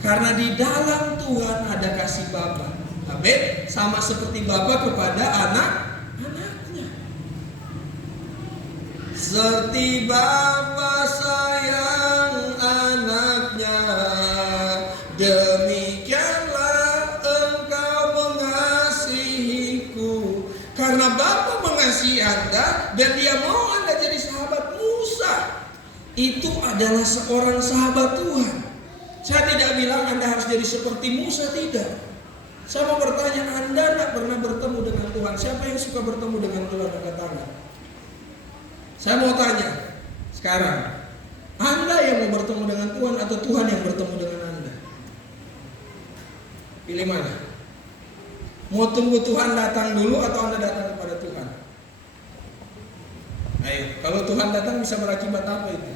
Karena di dalam Tuhan ada kasih Bapa. Amin. Sama seperti Bapa kepada anak-anaknya. Seperti Bapa sayang anaknya, demikianlah engkau mengasihiku. Karena Bapa mengasihi Anda dan Dia mau Anda jadi sahabat Musa, itu adalah seorang sahabat Tuhan. Saya tidak bilang Anda harus jadi seperti Musa, tidak. Saya mau bertanya, Anda tidak pernah bertemu dengan Tuhan? Siapa yang suka bertemu dengan Tuhan? Angkat tangan. Saya mau tanya sekarang, Anda yang mau bertemu dengan Tuhan atau Tuhan yang bertemu dengan Anda? Pilih mana? Mau tunggu Tuhan datang dulu atau Anda datang kepada Tuhan? Ayo, kalau Tuhan datang bisa berakibat apa itu?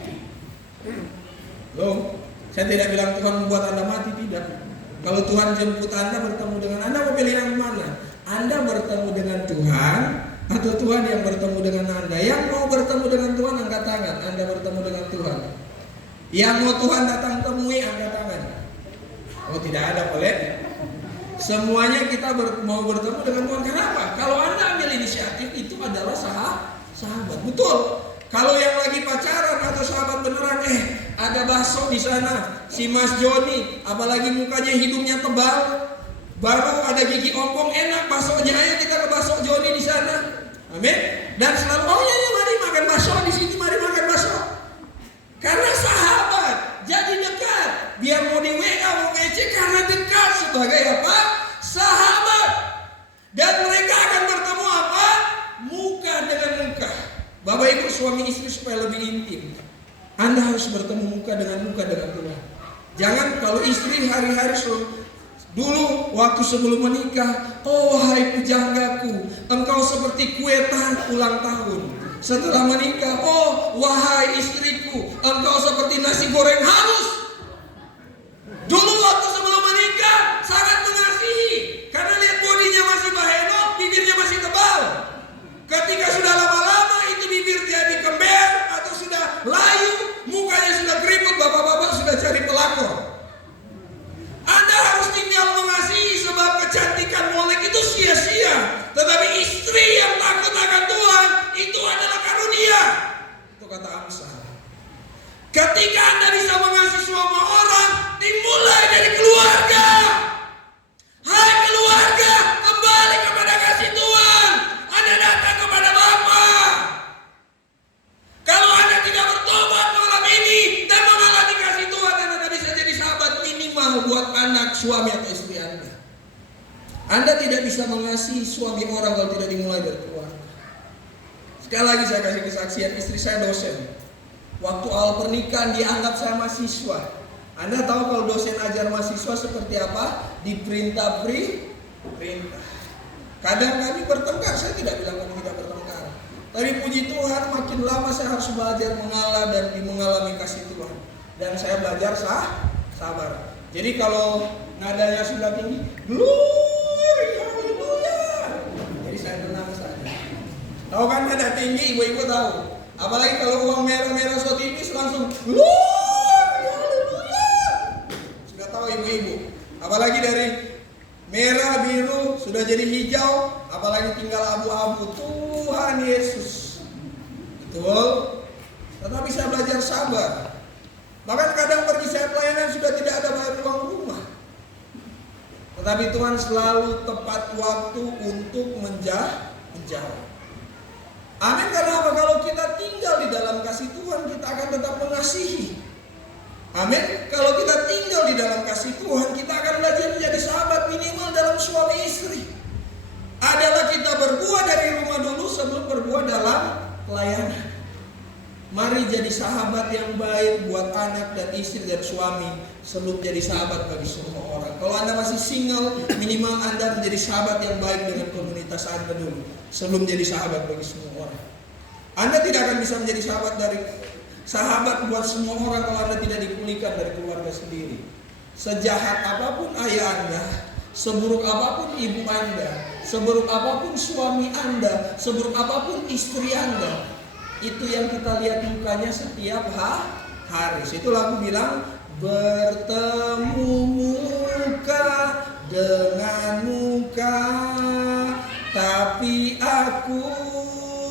Loh, saya tidak bilang Tuhan membuat Anda mati, tidak. Kalau Tuhan jemput Anda bertemu dengan Anda, mau pilih yang mana? Anda bertemu dengan Tuhan atau Tuhan yang bertemu dengan Anda? Yang mau bertemu dengan Tuhan angkat tangan. Anda bertemu dengan Tuhan. Yang mau Tuhan datang temui angkat tangan. Oh, tidak ada, boleh? Semuanya kita mau bertemu dengan Tuhan. Kenapa? Kalau Anda ambil inisiatif, itu adalah sahabat. Betul. Kalau yang lagi pacaran atau sahabat beneran, ada bakso di sana, si Mas Joni, apalagi mukanya hidungnya tebal, baru ada gigi ompong, enak baksonya, ayo kita ke bakso Joni di sana. Amin. Dan selalu, oh ya mari makan bakso di sini, mari makan bakso. suami istri supaya lebih intim, Anda harus bertemu muka dengan Tuhan. Jangan kalau istri hari-hari dulu waktu sebelum menikah, oh wahai pujanggaku, engkau seperti kue ulang tahun. Setelah menikah, oh wahai istriku, engkau seperti nasi goreng hangus. Dulu waktu sebelum menikah sangat mengasihi, karena lihat bodinya masih bahenok, bibirnya masih tebal. Ketika sudah lama-lama itu bibir jadi kember atau sudah layu, mukanya sudah keriput, bapak-bapak sudah cari pelakor. Anda harus tinggal mengasihi, sebab kecantikan molek itu sia-sia. Tetapi istri yang takut akan Tuhan itu adalah karunia. Itu kata Amsal. Ketika Anda bisa mengasihi semua orang, dimulai dari keluarga. Hai keluarga, kembali kepada kasih Tuhan. Anda datang kepada Bapa. Kalau Anda tidak bertobat malam ini dan mengalami kasih Tuhan, Anda bisa jadi sahabat minimal buat anak, suami atau istri Anda. Anda tidak bisa mengasihi suami orang kalau tidak dimulai dari keluarga. Sekali lagi saya kasih kesaksian, istri saya dosen. Waktu awal pernikahan dia anggap saya mahasiswa. Anda tahu kalau dosen ajar mahasiswa seperti apa? Diperintah perintah. Kadang kami bertengkar, saya tidak bilang kami tidak bertengkar. Tapi puji Tuhan makin lama saya harus belajar mengalah dan mengalami kasih Tuhan. Dan saya belajar sabar. Jadi kalau nadanya sudah tinggi, glory, haleluya. Jadi saya tenang saja. Tahu kan nada tinggi, ibu-ibu tahu. Apalagi kalau uang merah-merah so tipis langsung glory, haleluya. Sudah tahu ibu-ibu. Apalagi dari merah, biru, sudah jadi hijau, apalagi tinggal abu-abu. Tuhan Yesus. Betul. Tetapi saya belajar sabar. Bahkan kadang pergi saya pelayanan sudah tidak ada bayar uang rumah. Tetapi Tuhan selalu tepat waktu untuk menjawab. Amin. Karena apa? Kalau kita tinggal di dalam kasih Tuhan, kita akan tetap mengasihi. Amin. Kalau kita tinggal di dalam kasih Tuhan, kita akan belajar menjadi sahabat minimal dalam suami istri. Adalah kita berbuat dari rumah dulu sebelum berbuat dalam pelayanan. Mari jadi sahabat yang baik buat anak dan istri dan suami sebelum jadi sahabat bagi semua orang. Kalau Anda masih single, minimal Anda menjadi sahabat yang baik dengan komunitas Anda dulu sebelum jadi sahabat bagi semua orang. Anda tidak akan bisa menjadi sahabat buat semua orang kalau Anda tidak dipulihkan dari keluarga sendiri. Sejahat apapun ayah Anda, seburuk apapun ibu Anda, seburuk apapun suami Anda, seburuk apapun istri Anda, itu yang kita lihat mukanya setiap hari. Itu lagu bilang, bertemu muka dengan muka, tapi aku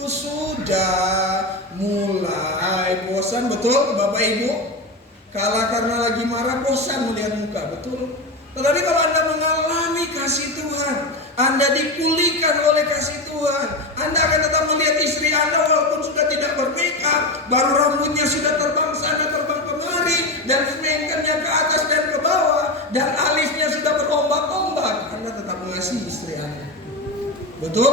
sudah mulai bosan. Betul Bapak Ibu? Karena lagi marah bosan melihat muka. Betul. Tetapi kalau Anda mengalami kasih Tuhan, Anda dipulihkan oleh kasih Tuhan, Anda akan tetap melihat istri Anda walaupun sudah tidak bermakeup, baru rambutnya sudah terbang sana terbang kemari, dan sminkernya ke atas dan ke bawah, dan alisnya sudah berombak-ombak. Anda tetap mengasihi istri Anda. Betul?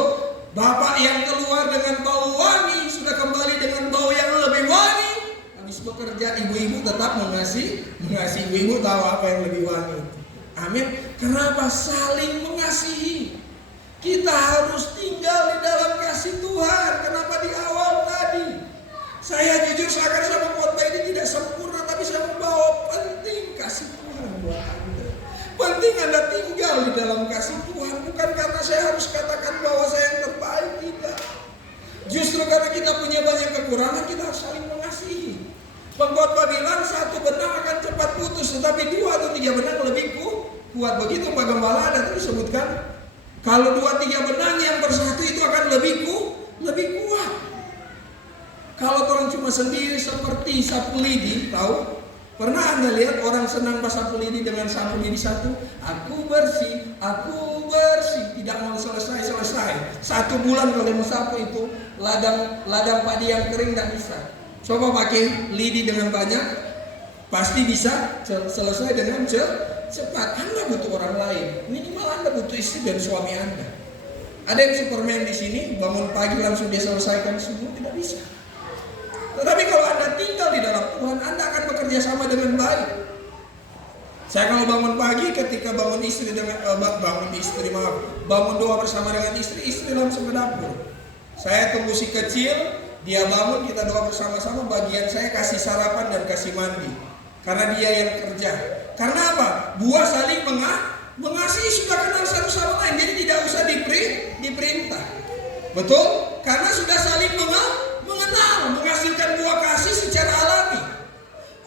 Bapak yang keluar dengan bau wangi sudah kembali dengan bau yang lebih wangi. Habis bekerja, ibu-ibu tetap mengasihi. Ibu-ibu tahu apa yang lebih wangi. Amin. Kenapa? Saling mengasihi. Kita harus tinggal di dalam kasih Tuhan. Kenapa di awal tadi saya jujur seakan sama khotbah ini tidak sempurna, tapi saya membawa penting kasih Tuhan buat Anda. Penting Anda tinggal di dalam kasih Tuhan, bukan karena saya harus katakan bahwa saya yang terbaik, tidak. Justru karena kita punya banyak kekurangan, kita harus saling mengasihi. Pengkhotbah bilang satu benang akan cepat putus, tetapi 2 atau 3 benang lebih kuat. Begitu Pak Gembala ada disebutkan, kalau 2-3 benang yang bersatu itu akan lebih kuat. Kalau orang cuma sendiri seperti sapu lidi, tahu? Pernah Anda lihat orang senang sapu lidi dengan sapu lidi satu? Aku bersih, tidak mau selesai. 1 bulan kalau mau sapu itu ladang padi yang kering tidak bisa. Coba pakai lidi dengan banyak, pasti bisa selesai dengan cepat. Anda butuh orang lain, minimal Anda butuh istri dan suami Anda. Ada yang Superman di sini, bangun pagi langsung dia selesaikan semua, tidak bisa. Tetapi kalau Anda tinggal di dalam Tuhan, Anda akan bekerja sama dengan baik. Saya kalau bangun pagi, ketika bangun doa bersama dengan istri langsung ke dapur. Saya tunggu si kecil, dia bangun, kita doa bersama-sama. Bagian saya kasih sarapan dan kasih mandi, karena dia yang kerja. Karena apa? Buah saling mengasihi, sudah kenal satu sama lain, jadi tidak usah diperintah. Betul? Karena sudah saling mengenal, menghasilkan buah kasih secara alami.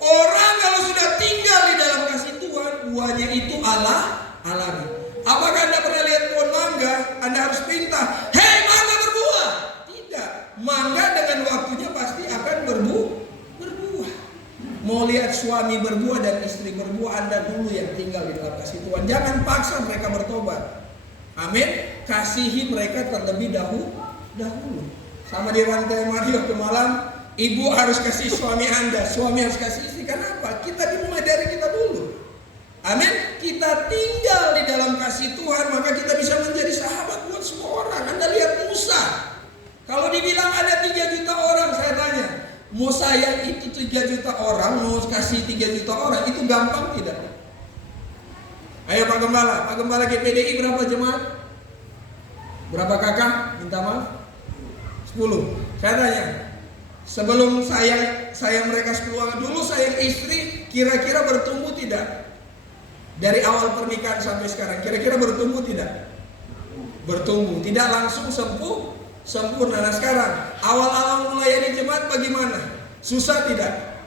Orang kalau sudah tinggal di dalam kasih Tuhan, buahnya itu alami. Apakah Anda pernah lihat pohon mangga? Anda harus perintah, hei mangga berbuah. Tidak, mangga dengan waktunya pasti akan berbuah. Mau lihat suami berbuah dan istri berbuah, Anda dulu yang tinggal di dalam kasih Tuhan. Jangan paksa mereka bertobat. Amin. Kasihi mereka terlebih dahulu. Sama di rantai Mario ke malam, ibu harus kasih suami Anda, suami harus kasih istri. Kenapa? Kita dimulai dari kita dulu. Amin. Kita tinggal di dalam kasih Tuhan, maka kita bisa menjadi sahabat buat semua orang. Anda lihat Musa. Kalau dibilang ada 3 juta orang, saya tanya, mau sayang itu 3 juta orang, mau kasih 3 juta orang, itu gampang tidak? Ayo Pak Gembala GPDI berapa jemaat? Berapa kakak? Minta maaf. 10. Saya tanya, sebelum sayang mereka 10 orang, dulu sayang istri kira-kira bertumbuh tidak? Dari awal pernikahan sampai sekarang, kira-kira bertumbuh tidak? Bertumbuh, tidak langsung sempurna. Nah sekarang, awal-awal melayani jemaat bagaimana? Susah tidak?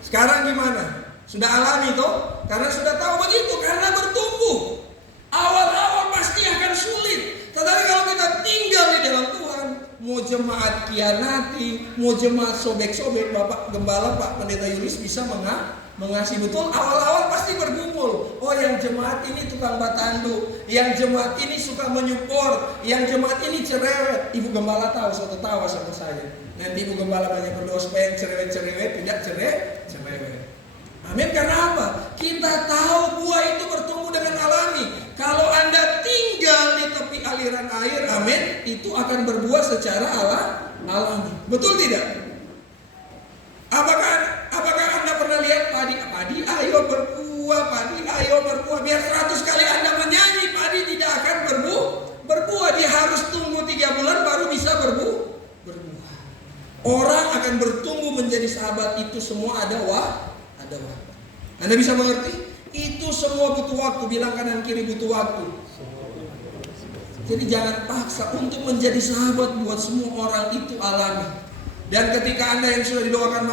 Sekarang gimana? Sudah alami toh? Karena sudah tahu begitu, karena bertumbuh. Awal-awal pasti akan sulit. Tetapi kalau kita tinggal di dalam Tuhan, mau jemaat kianati, mau jemaat sobek-sobek, Bapak Gembala, Pak Pendeta Yulis bisa mengasihi. Betul, awal-awal pasti bergumul. Oh, yang jemaat ini tukang batandu, yang jemaat ini suka menyupport, yang jemaat ini cerewet. Ibu Gembala tahu, suatu tawa sama saya. Nanti Ibu Gembala banyak berdoa supaya yang cerewet-cerewet tidak cerewet. Amin. Karena apa? Kita tahu buah itu bertumbuh dengan alami. Kalau Anda tinggal di tepi aliran air, amin, itu akan berbuah secara alami. Betul tidak? Apakah Anda pernah lihat padi ayo berbuah. Biar 100 kali Anda menyanyi, padi tidak akan berbuah. Dia harus tunggu 3 bulan baru bisa berbuah. Orang akan bertumbuh menjadi sahabat itu semua ada waktu. Anda bisa mengerti? Itu semua butuh waktu. Bilang kanan kiri butuh waktu. Jadi jangan paksa. Untuk menjadi sahabat buat semua orang itu alami. Dan ketika Anda yang sudah didoakan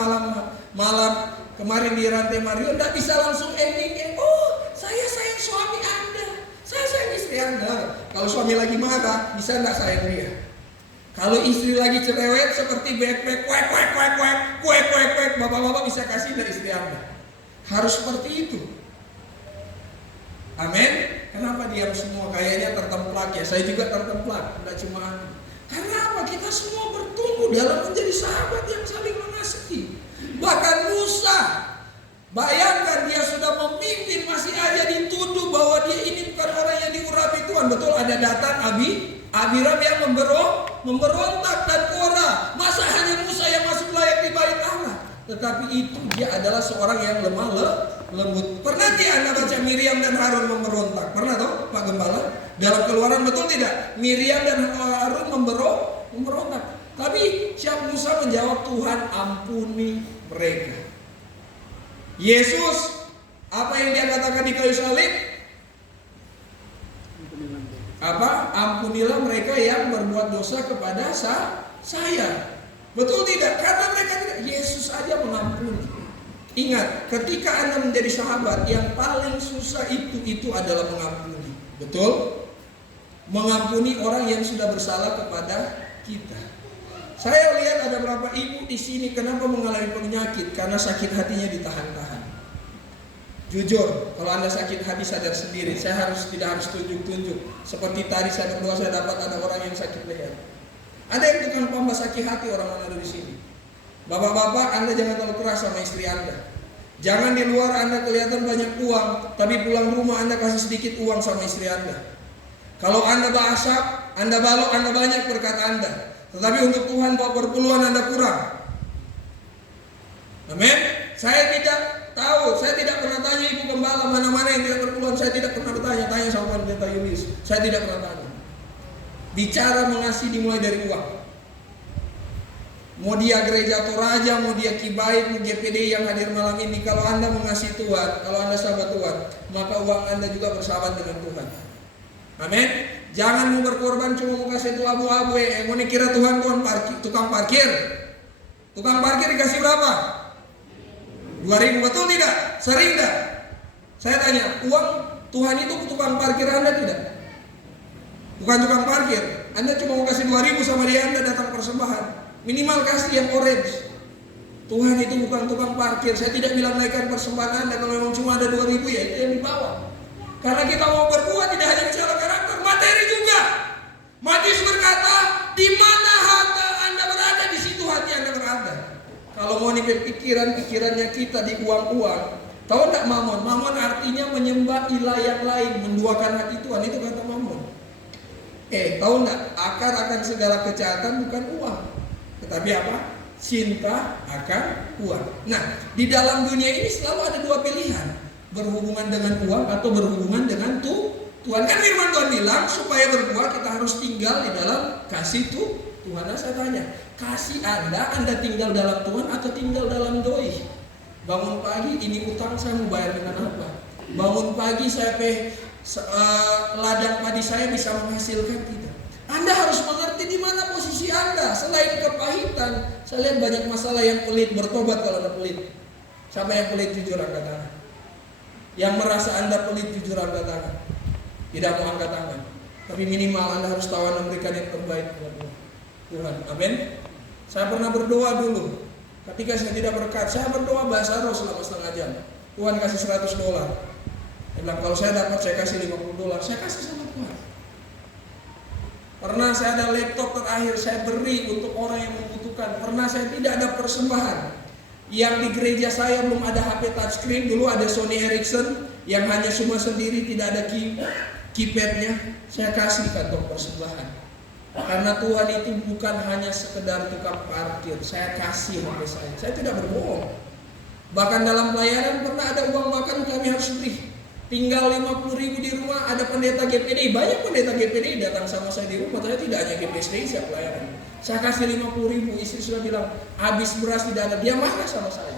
malam kemarin di rantai Mario, tidak bisa langsung ending. Oh, saya sayang suami Anda, saya sayang istri Anda. Kalau suami lagi marah, bisa tidak sayang dia? Kalau istri lagi cerewet seperti backpack, kuek, bapak-bapak bisa kasih dari istri Anda. Harus seperti itu. Amin. Kenapa diam semua? Kayaknya tertemplak ya. Saya juga tertemplak. Tidak cuma. Karena apa? Kita semua bertumbuh dalam menjadi sahabat yang saling mengasihi. Bahkan Musa, bayangkan dia sudah memimpin, masih aja dituduh bahwa dia ini bukan orang yang diurapi Tuhan. Betul, ada Datan, Abiram yang memberontak, dan Korah. Masa hanya Musa yang masuk layak di bait Allah? Tetapi itu dia adalah seorang yang lemah lembut. Pernah tidak Anda baca Miriam dan Harun memberontak? Pernah toh Pak Gembala? Dalam Keluaran betul tidak? Miriam dan Harun memberontak. Tapi siapa Musa menjawab, Tuhan ampuni mereka. Yesus, apa yang dia katakan di kayu salib? Apa? Ampunilah mereka yang berbuat dosa kepada saya. Betul tidak? Karena mereka tidak. Yesus aja mengampuni. Ingat, ketika Anda menjadi sahabat, yang paling susah itu adalah mengampuni. Betul? Mengampuni orang yang sudah bersalah kepada kita. Saya lihat ada beberapa ibu di sini kenapa mengalami penyakit karena sakit hatinya ditahan-tahan. Jujur, kalau Anda sakit hati sadar sendiri. Saya tidak harus tunjuk-tunjuk. Seperti tadi saya berdoa, saya dapat ada orang yang sakit leher. Ada yang tukang pamba sakit hati orang mana di sini. Bapak-bapak, Anda jangan terlalu keras sama istri Anda. Jangan di luar Anda kelihatan banyak uang, tapi pulang rumah Anda kasih sedikit uang sama istri Anda. Kalau Anda bahasap, Anda balok, Anda banyak berkat Anda. Tetapi untuk Tuhan bawa perpuluhan Anda kurang. Amin. Saya tidak tahu, saya tidak pernah tanya Ibu Gembala mana-mana yang tidak berpeluang, saya tidak pernah bertanya, tanya sama Pendeta Yulis, saya tidak pernah tanya. Bicara mengasihi dimulai dari uang. Mau dia gereja Toraja, mau dia Kibaik, mau GPD yang hadir malam ini, kalau Anda mengasihi Tuhan, kalau Anda sahabat Tuhan, maka uang Anda juga bersahabat dengan Tuhan. Amin. Jangan mau berkorban cuma mau kasih itu abu-abu, mau kira Tuhan tukang parkir. Tukang parkir dikasih berapa? 2.000, betul tidak? Sering tidak? Saya tanya, uang Tuhan itu tukang parkir Anda tidak? Bukan tukang parkir. Anda cuma mau kasih 2.000 sama dia, Anda datang persembahan. Minimal kasih yang orange. Tuhan itu bukan tukang parkir. Saya tidak bilang naikkan persembahan Anda. Kalau memang cuma ada 2.000 ya itu yang dibawa. Karena kita mau berbuat tidak hanya bicara karakter, materi juga. Matius berkata, di mana harta Anda berada, di situ hati Anda berada. Kalau mau pikirannya kita di uang-uang, tahu tidak mamon? Mamon artinya menyembah ilah yang lain, menduakan hati Tuhan, itu kata mamon. Tahu tidak? Akar akan segala kejahatan bukan uang, tetapi apa? Cinta akan uang. Nah, di dalam dunia ini selalu ada dua pilihan, berhubungan dengan uang atau berhubungan dengan Tuhan. Kan firman Tuhan bilang supaya berbuah kita harus tinggal di dalam kasih Tuhan. Nah, saya tanya, kasih Anda tinggal dalam Tuhan atau tinggal dalam doi? Bangun pagi, ini utang saya mau bayar dengan apa? Bangun pagi saya ladang padi saya bisa menghasilkan tidak? Anda harus mengerti di mana posisi Anda. Selain kepahitan, saya lihat banyak masalah yang pelit, bertobat kalau ada pelit. Siapa yang pelit jujur angkat tangan? Yang merasa Anda pelit jujur angkat tangan. Tidak mau angkat tangan. Tapi minimal Anda harus tahu Anda memberikan yang terbaik buat Tuhan. Amin. Saya pernah berdoa dulu. Ketika saya tidak berkat, saya berdoa bahasa roh selama setengah jam. Tuhan kasih $100. Dia bilang kalau saya dapat saya kasih $50. Saya kasih sama Tuhan. Pernah saya ada laptop terakhir saya beri untuk orang yang membutuhkan. Pernah saya tidak ada persembahan. Yang di gereja saya belum ada HP touchscreen. Dulu ada Sony Ericsson yang hanya cuma sendiri, tidak ada keypadnya. Saya kasih kantong persembahan. Karena Tuhan itu bukan hanya sekedar tukang parkir. Saya kasih HP saya. Saya tidak berbohong. Bahkan dalam pelayanan pernah ada uang makan kami harus beri. Tinggal 50.000 di rumah, ada pendeta GPD. Banyak pendeta GPD datang sama saya di rumah. Saya tidak hanya GPD saya pelayanan. Saya kasih 50.000. Istri sudah bilang habis beras tidak ada. Dia marah sama saya.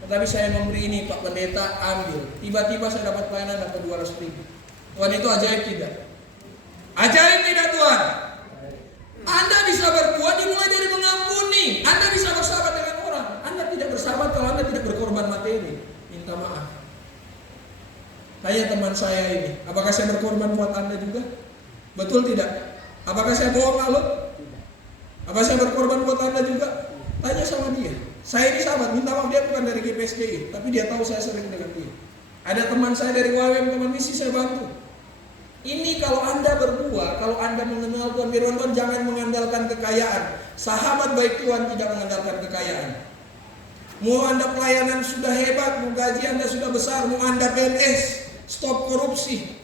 Tetapi saya memberi ini, Pak Pendeta ambil. Tiba-tiba saya dapat pelayanan dapat 200.000. Tuhan itu ajaib tidak? Ajaib tidak Tuhan? Anda bisa berbuat dimulai dari mengampuni. Anda bisa bersahabat dengan orang. Anda tidak bersahabat kalau Anda tidak berkorban materi. Minta maaf. Tanya teman saya ini, apakah saya berkorban buat Anda juga? Betul tidak? Apakah saya bohong Alut? Apa saya berkorban buat Anda juga? Tanya sama dia. Saya ini sahabat, minta maaf dia bukan dari GPSDI, tapi dia tahu saya sering dengan dia. Ada teman saya dari WWM, teman misi saya bantu. Ini kalau Anda berbuah, kalau Anda mengenal Tuhan, firman Tuhan jangan mengandalkan kekayaan. Sahabat baik Tuhan tidak mengandalkan kekayaan. Mau Anda pelayanan sudah hebat, mau gaji Anda sudah besar, mau Anda PNS, stop korupsi.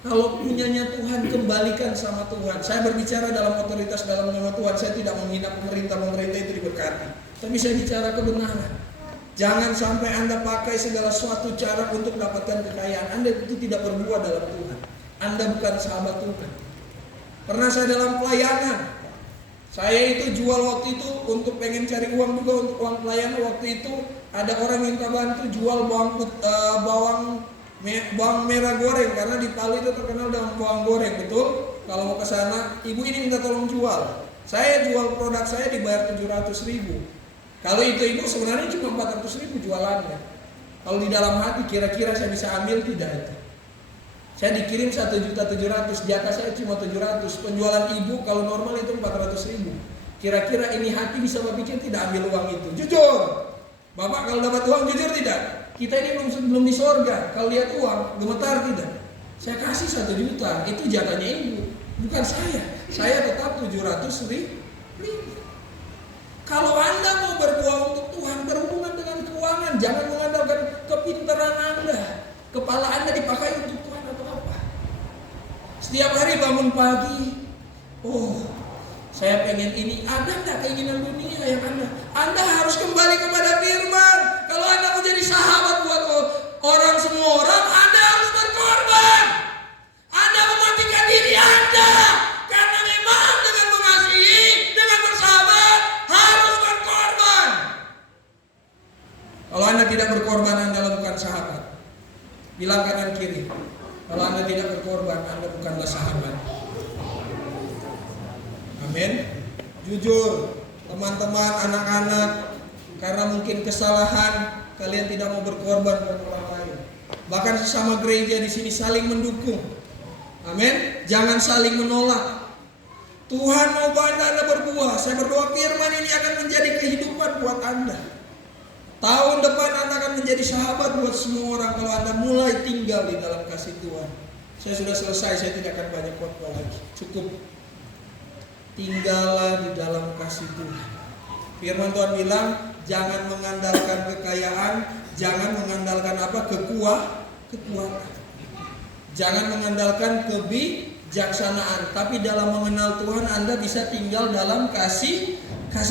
Kalau punyanya Tuhan, kembalikan sama Tuhan. Saya berbicara dalam otoritas dalam nama Tuhan. Saya tidak menghina pemerintah itu diberkati. Tapi saya bicara kebenaran. Jangan sampai Anda pakai segala suatu cara untuk dapatkan kekayaan. Anda itu tidak berbuah dalam Tuhan. Anda bukan sahabat Tuhan. Pernah saya dalam pelayanan. Saya itu jual waktu itu untuk pengen cari uang juga untuk uang pelayanan. Waktu itu ada orang minta bantu jual bawang merah goreng karena di Palu itu terkenal dengan bawang goreng, betul? Kalau mau ke sana, ibu ini minta tolong jual. Saya jual produk saya dibayar 700.000. Kalau itu ibu sebenarnya cuma 400.000 jualannya. Kalau di dalam hati kira-kira saya bisa ambil tidak itu? Saya dikirim 1.700.000, jatah saya cuma 700. Penjualan ibu kalau normal itu 400.000. Kira-kira ini hati bisa berpikir tidak ambil uang itu? Jujur, Bapak kalau dapat uang jujur tidak? Kita ini belum di sorga. Kalau lihat uang gemetar tidak? Saya kasih 1 juta, itu jatahnya ibu, bukan saya. Saya tetap 700.000. Kalau Anda mau berbuah untuk Tuhan, berhubungan dengan keuangan, jangan mengandalkan kepintaran Anda. Kepala Anda dipakai untuk Tuhan atau apa? Setiap hari bangun pagi, Saya pengen ini, ada nggak keinginan dunia yang Anda? Anda harus kembali kepada firman. Kalau Anda mau jadi sahabat buat orang semua orang, Anda harus berkorban. Anda mematikan diri Anda. Karena memang dengan mengasihi, dengan bersahabat, harus berkorban. Kalau Anda tidak berkorban, Anda bukan sahabat. Bilang kanan kiri. Kalau Anda tidak berkorban, Anda bukanlah sahabat. Amin. Jujur, teman-teman, anak-anak, karena mungkin kesalahan kalian tidak mau berkorban buat orang lain. Bahkan sesama gereja di sini saling mendukung. Amin. Jangan saling menolak. Tuhan mau bantu Anda berbuah. Saya berdoa firman ini akan menjadi kehidupan buat Anda. Tahun depan Anda akan menjadi sahabat buat semua orang kalau Anda mulai tinggal di dalam kasih Tuhan. Saya sudah selesai, saya tidak akan banyak khotbah lagi. Cukup. Tinggallah di dalam kasih Tuhan. Firman Tuhan bilang, jangan mengandalkan kekayaan, jangan mengandalkan apa? Kekuatan. Jangan mengandalkan kebijaksanaan, tapi dalam mengenal Tuhan Anda bisa tinggal dalam kasih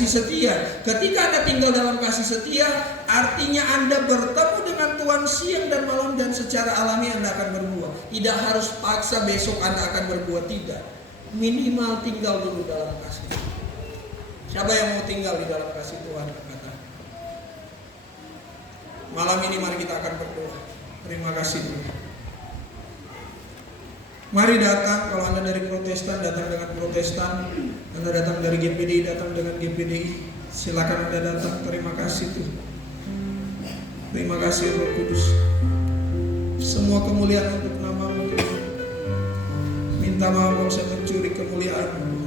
setia. Ketika Anda tinggal dalam kasih setia, artinya Anda bertemu dengan Tuhan siang dan malam dan secara alami Anda akan berbuah. Tidak harus paksa besok Anda akan berbuah, tidak. Minimal tinggal dulu dalam kasih. Siapa yang mau tinggal di dalam kasih Tuhan? Kata. Malam ini mari kita akan berdoa. Terima kasih Tuhan. Mari datang, kalau Anda dari Protestan, datang dengan Protestan. Anda datang dari GPDI, datang dengan GPDI. Silakan Anda datang. Terima kasih Tuhan. Terima kasih Roh Kudus. Semua kemuliaan untuk nama-Mu. Minta maaf kalau saya mencuri kemuliaan-Mu.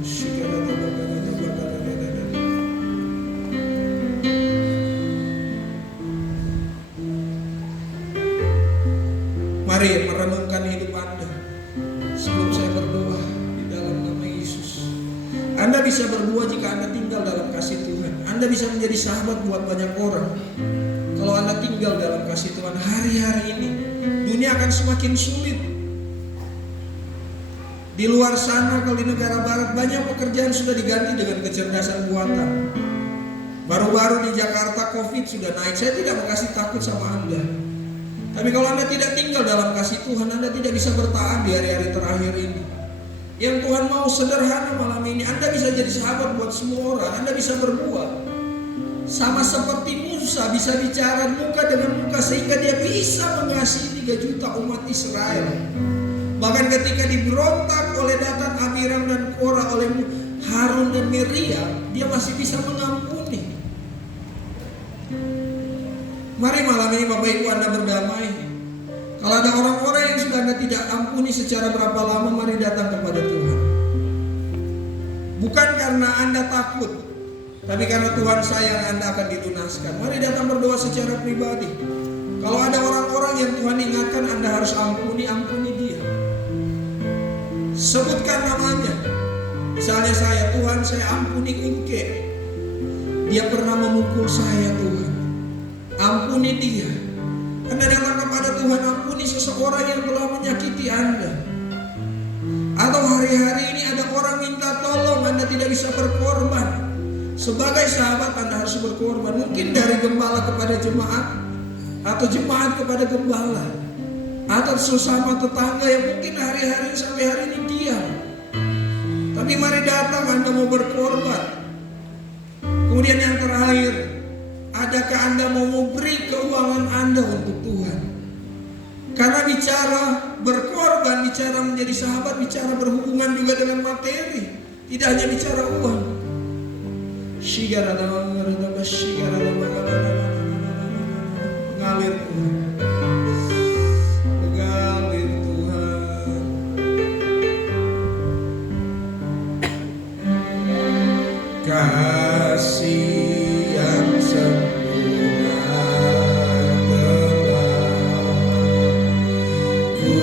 Mari merenungkan hidup Anda sebelum saya berdoa di dalam nama Yesus. Anda bisa berbuah jika Anda tinggal dalam kasih Tuhan. Anda bisa menjadi sahabat buat banyak orang kalau Anda tinggal dalam kasih Tuhan. Hari-hari ini dunia akan semakin sulit. Di luar sana, kalau di negara barat, banyak pekerjaan sudah diganti dengan kecerdasan buatan. Baru-baru di Jakarta COVID sudah naik. Saya tidak mau kasih takut sama Anda. Tapi kalau Anda tidak tinggal dalam kasih Tuhan, Anda tidak bisa bertahan di hari-hari terakhir ini. Yang Tuhan mau sederhana malam ini, Anda bisa jadi sahabat buat semua orang. Anda bisa berbuat. Sama seperti Musa bisa bicara muka dengan muka sehingga dia bisa mengasihi 3 juta umat Israel. Bahkan ketika diberontak oleh Datan, Abiram dan Korah, oleh Harun dan Miriam, dia masih bisa mengampuni. Mari malam ini Bapak Ibu Anda berdamai. Kalau ada orang-orang yang sudah Anda tidak ampuni secara berapa lama, mari datang kepada Tuhan. Bukan karena Anda takut, tapi karena Tuhan sayang Anda akan dilunaskan. Mari datang berdoa secara pribadi. Kalau ada orang-orang yang Tuhan ingatkan Anda harus ampuni, ampuni dia. Sebutkan namanya. Misalnya saya, Tuhan saya ampuni Unke. Dia pernah memukul saya Tuhan. Ampuni dia. Anda datang kepada Tuhan, ampuni seseorang yang telah menyakiti Anda. Atau hari-hari ini ada orang minta tolong, Anda tidak bisa berkorban. Sebagai sahabat Anda harus berkorban. Mungkin dari gembala kepada jemaat, atau jemaat kepada gembala, atau sesama tetangga yang mungkin hari-hari sampai hari ini diam. Tapi mari datang, Anda mau berkorban. Kemudian yang terakhir, adakah Anda mau memberi keuangan Anda untuk Tuhan? Karena bicara berkorban, bicara menjadi sahabat, bicara berhubungan juga dengan materi, tidak hanya bicara uang. Mengalir Tuhan. Kasih yang sempurna telah ku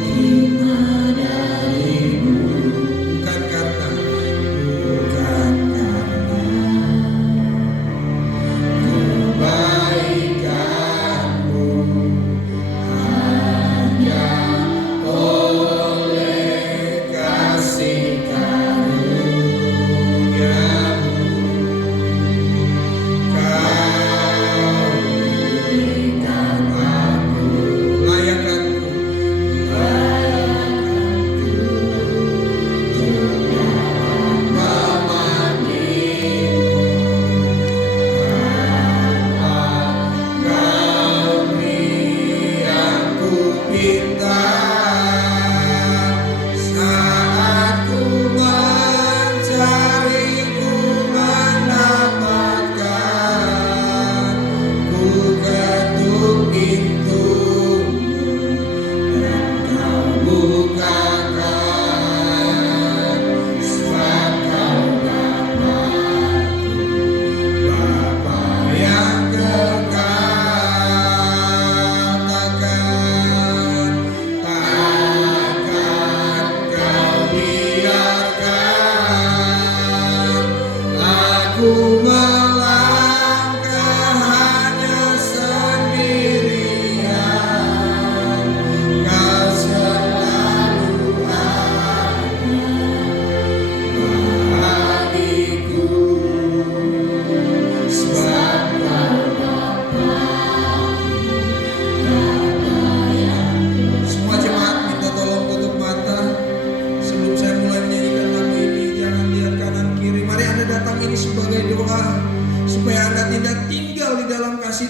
terima darimu, bukan karena kebaikanmu, hanya oleh kasih karunia.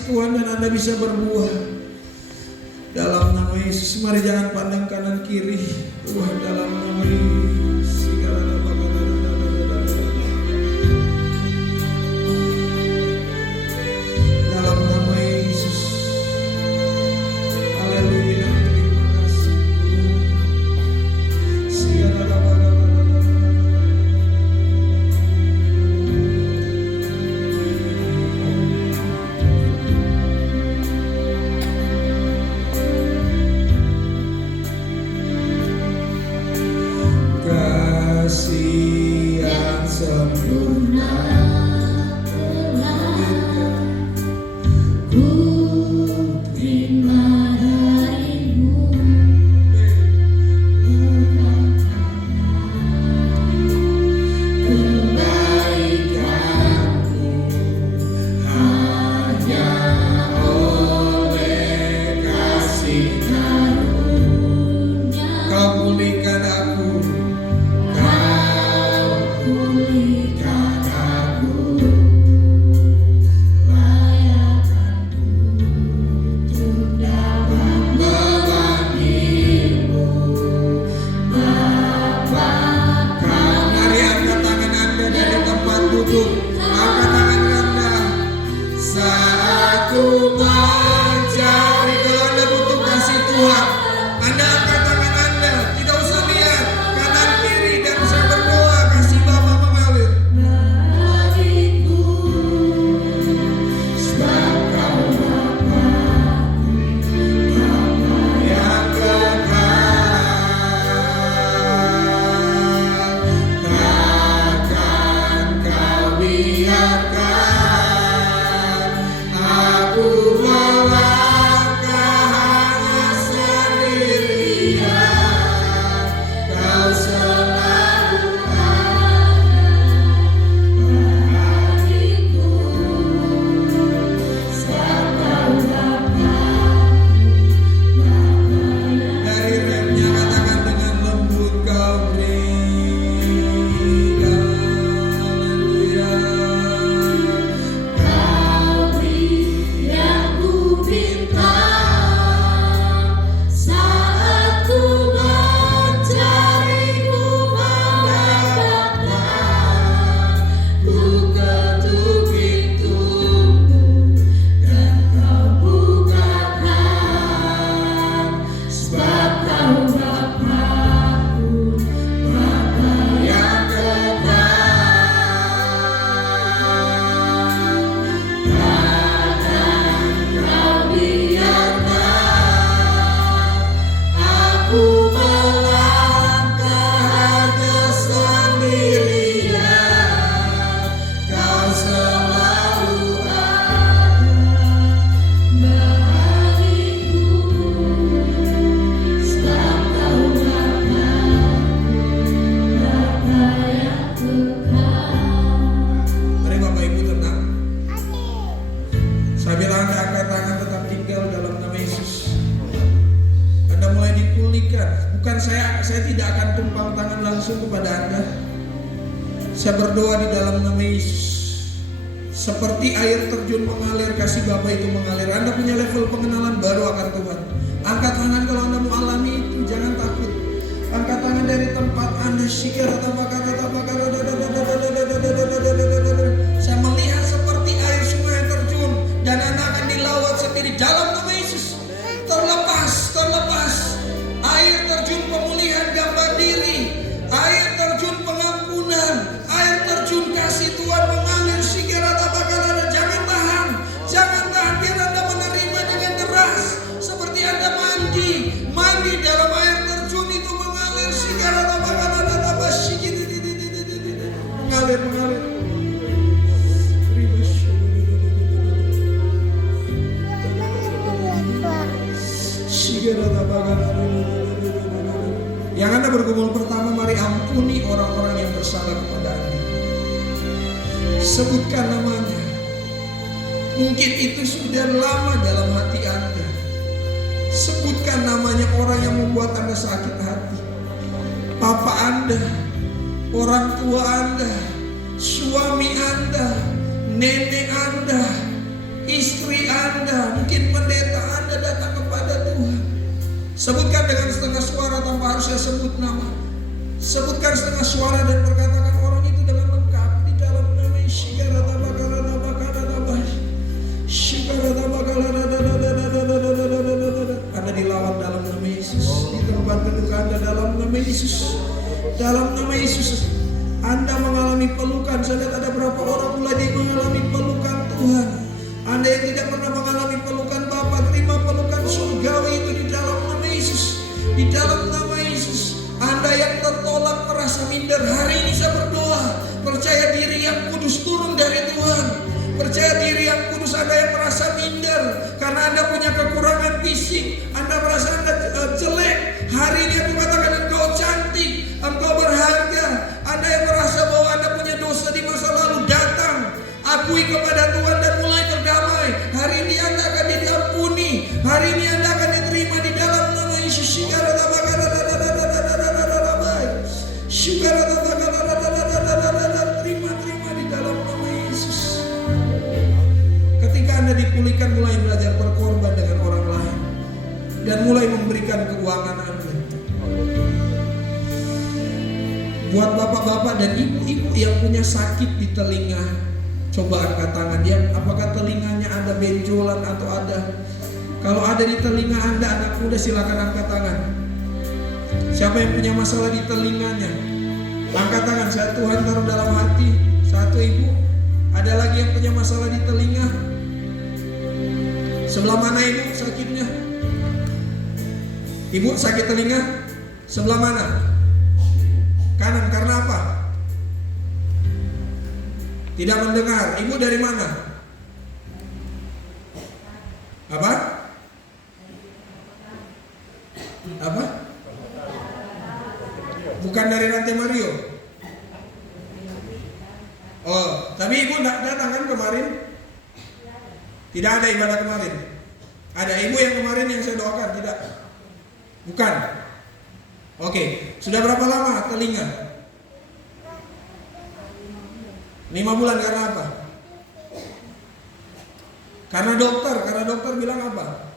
kasih Tuhan dan Anda bisa berbuah. Dalam nama Yesus, mari jangan pandang kanan kiri. Tuhan, dalam nama Yesus. Dalam nama Yesus. Haleluya. Terima kasih Tuhan. Kasih yang sempurna ku terima darimu, kebaikanmu hanya oleh kasih karunia Kau pulihkan aku. pulihkan aku, layakkanku untuk dapat memanggilmu Bapa. Mari angkat tangan Anda dari tempat duduk. Angkat tangan Anda. Saat ku mencari, kalau Anda butuh kasih Tuhan, Anda angkat tangan Anda. Tidak usah lihat kanan kiri dan saya berdoa kasih Bapa mengalir. Bagiku, sebab Kau Bapa Yang kekal, takkan Kau biarkan aku melangkah hanya sendirian. Kau selalu bagiku, sebab Kau Bapa yang dari remnya katakan dengan lembut Kau berikan. Haleluya. Kau beri yang ku minta saat ku mencari, ku mendapatkan. Ku ketuk pintumu dan Kau bukakan, sebab Kau Bapa-Ku, Bapa yang Kau biarkan aku melangkah hanya sendirian. Kau selalu ada bagiku, sebab Kau Bapa yang kekal. Mari Bapak Ibu tenang. Saya bilang Anda angkat tangan, tetap tinggal dalam nama Yesus. Anda mulai dipulihkan. Bukan saya tidak akan tumpang tangan langsung kepada Anda. Saya berdoa di dalam nama Yesus. Seperti air terjun mengalir, kasih Bapa itu mengalir. Anda punya level pengenalan baru akan Tuhan. Angkat tangan kalau Anda mau alami itu, jangan takut. Angkat tangan dari tempat Anda. Saya melihat seperti air sungai terjun dan Anda akan dilawat sendiri dalam nama Yesus. Terlepas air terjun pemulihan gambar diri, air terjun pengampunan, air terjun kasih Tuhan mengalir. Jangan tahan biar Anda menerima dengan deras seperti Anda mandi dalam air terjun itu mengalir. Mengalir. Yang Anda bergumul pertama, mari ampuni orang-orang yang bersalah kepada Anda. Sebutkan namanya. Mungkin itu sudah lama dalam hati Anda. Sebutkan namanya orang yang membuat Anda sakit hati. Papa Anda, orang tua Anda, suami Anda, nenek Anda, istri Anda, mungkin pendeta Anda datang kepada Tuhan. Sebutkan dengan setengah suara tanpa harus saya sebut nama. Sebutkan setengah suara dan berkatakan orang itu dengan lengkap di dalam nama Yesus. Anda dilawan dalam nama Yesus. Di tempat duduk Anda dalam nama Yesus. Dalam nama Yesus. Anda mengalami pelukan. Saya lihat ada berapa orang mulai mengalami pelukan Tuhan. Anda yang tidak pernah mengalami pelukan Bapa, terima pelukan surgawi itu di dalam nama Yesus. Di dalam nama Yesus. Anda yang tertolak merasa minder, hari ini saya berdoa, percaya diri yang kudus turun dari Tuhan. Percaya diri yang kudus. Anda yang merasa minder karena Anda punya kekurangan fisik, Anda merasa Anda jelek, hari ini aku katakan engkau cantik, engkau berharga. Anda yang merasa bahwa Anda punya dosa di masa lalu, datang, akui kepada Tuhan dan mulai berdamai. Hari ini Anda akan diampuni, hari ini Anda akan diterima di dalam nama Yesus. Terima di dalam nama Yesus. Ketika Anda dipulihkan, mulai belajar berkorban dengan orang lain dan mulai memberikan keuangan Anda. Buat bapak-bapak dan ibu-ibu yang punya sakit di telinga, coba angkat tangan. Apakah telinganya ada benjolan atau ada? Kalau ada di telinga Anda, anak muda, silakan angkat tangan. Siapa yang punya masalah di telinganya? Angkat tangan. Saya Tuhan taruh dalam hati. Satu ibu. Ada lagi yang punya masalah di telinga? Sebelah mana ibu sakitnya? Ibu sakit telinga? Sebelah mana? Kanan. Karena apa? Tidak mendengar. Ibu dari mana? Apa? Apa? Bukan dari Rantai Mario. Oh, tapi ibu datang kan kemarin? Tidak ada ibadah kemarin. Ada ibu yang kemarin yang saya doakan, tidak? Bukan. Oke, sudah berapa lama telinga? 5 bulan. Karena apa? Karena dokter bilang apa?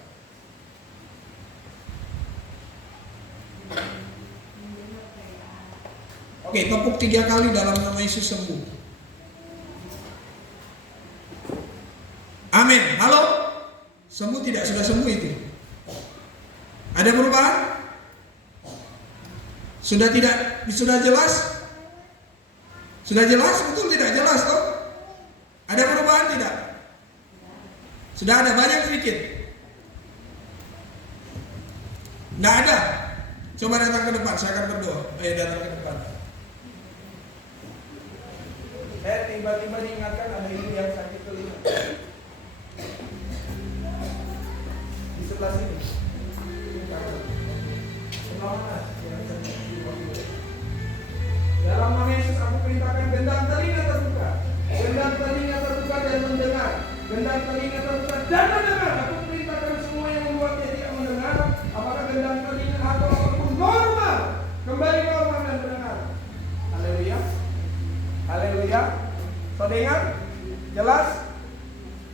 Oke, tepuk 3 kali dalam nama Yesus, sembuh. Amin. Halo? Sembuh tidak? Sudah sembuh itu? Ada perubahan? Sudah tidak? Sudah jelas? Sudah jelas? Betul tidak? Jelas toh? Ada perubahan tidak? Sudah ada? Banyak sedikit? Tidak ada? Coba datang ke depan, saya akan berdoa. Ayo datang ke depan. Saya tiba-tiba diingatkan ada ibu yang sakit telinga. Di sebelah sini. Sebelah mana? Dalam nama Yesus aku perintahkan gendang telinga terbuka. Gendang telinga terbuka dan mendengar. Gendang telinga terbuka dan mendengar. Aku perintahkan semua yang membuatnya tidak mendengar. Apakah gendang telinga atau apapun normal, kembali normal dan mendengar. Haleluya. Haleluya. So dengar? Jelas?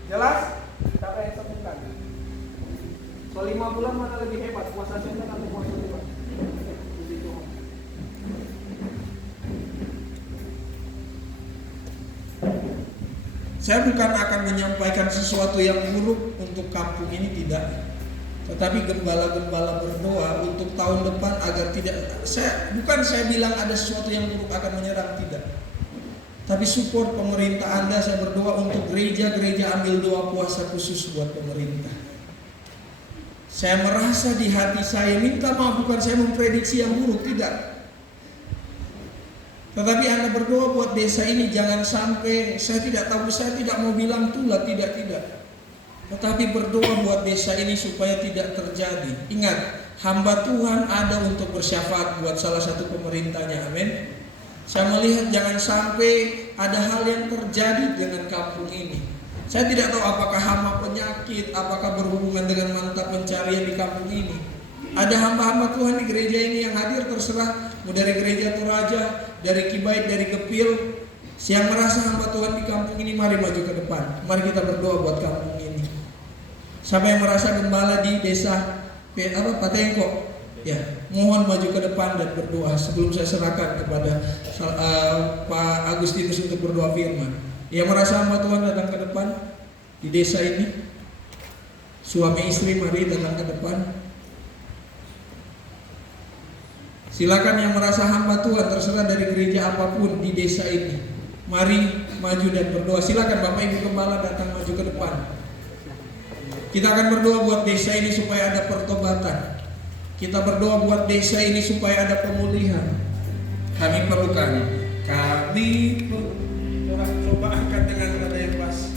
Jelas? Siapa yang sembuhkan? So 5 bulan mana lebih hebat? Puasa setan atau puasa Tuhan? Saya bukan akan menyampaikan sesuatu yang buruk untuk kampung ini, tidak. Tetapi gembala-gembala berdoa untuk tahun depan agar tidak. Saya bilang ada sesuatu yang buruk akan menyerang, tidak. Tapi support pemerintah Anda, saya berdoa untuk gereja-gereja ambil doa puasa khusus buat pemerintah. Saya merasa di hati saya, minta maaf, bukan saya memprediksi yang buruk, tidak. Tetapi Anda berdoa buat desa ini, jangan sampai, saya tidak tahu, saya tidak mau bilang tulah, tidak. Tetapi berdoa buat desa ini supaya tidak terjadi. Ingat, hamba Tuhan ada untuk bersyafaat buat salah satu pemerintahnya, amin. Saya melihat jangan sampai ada hal yang terjadi dengan kampung ini. Saya tidak tahu apakah hama penyakit, apakah berhubungan dengan mantap pencarian di kampung ini. Ada hamba-hamba Tuhan di gereja ini yang hadir, terserah, mau dari gereja Toraja, dari Kibait, dari Gepil, Yang merasa hamba Tuhan di kampung ini, mari maju ke depan. Mari kita berdoa buat kampung ini. Siapa yang merasa gembala di desa Patengko, ya, mohon maju ke depan dan berdoa sebelum saya serahkan kepada Pak Agustinus untuk berdoa firman. Yang merasa hamba Tuhan datang ke depan di desa ini, suami istri mari datang ke depan. Silakan yang merasa hamba Tuhan terserah dari gereja apapun di desa ini, mari maju dan berdoa. Silakan Bapak Ibu Gembala datang maju ke depan. Kita akan berdoa buat desa ini supaya ada pertobatan. Kita berdoa buat desa ini supaya ada pemulihan. Kami perlukan. Coba angkat dengan nada yang pas.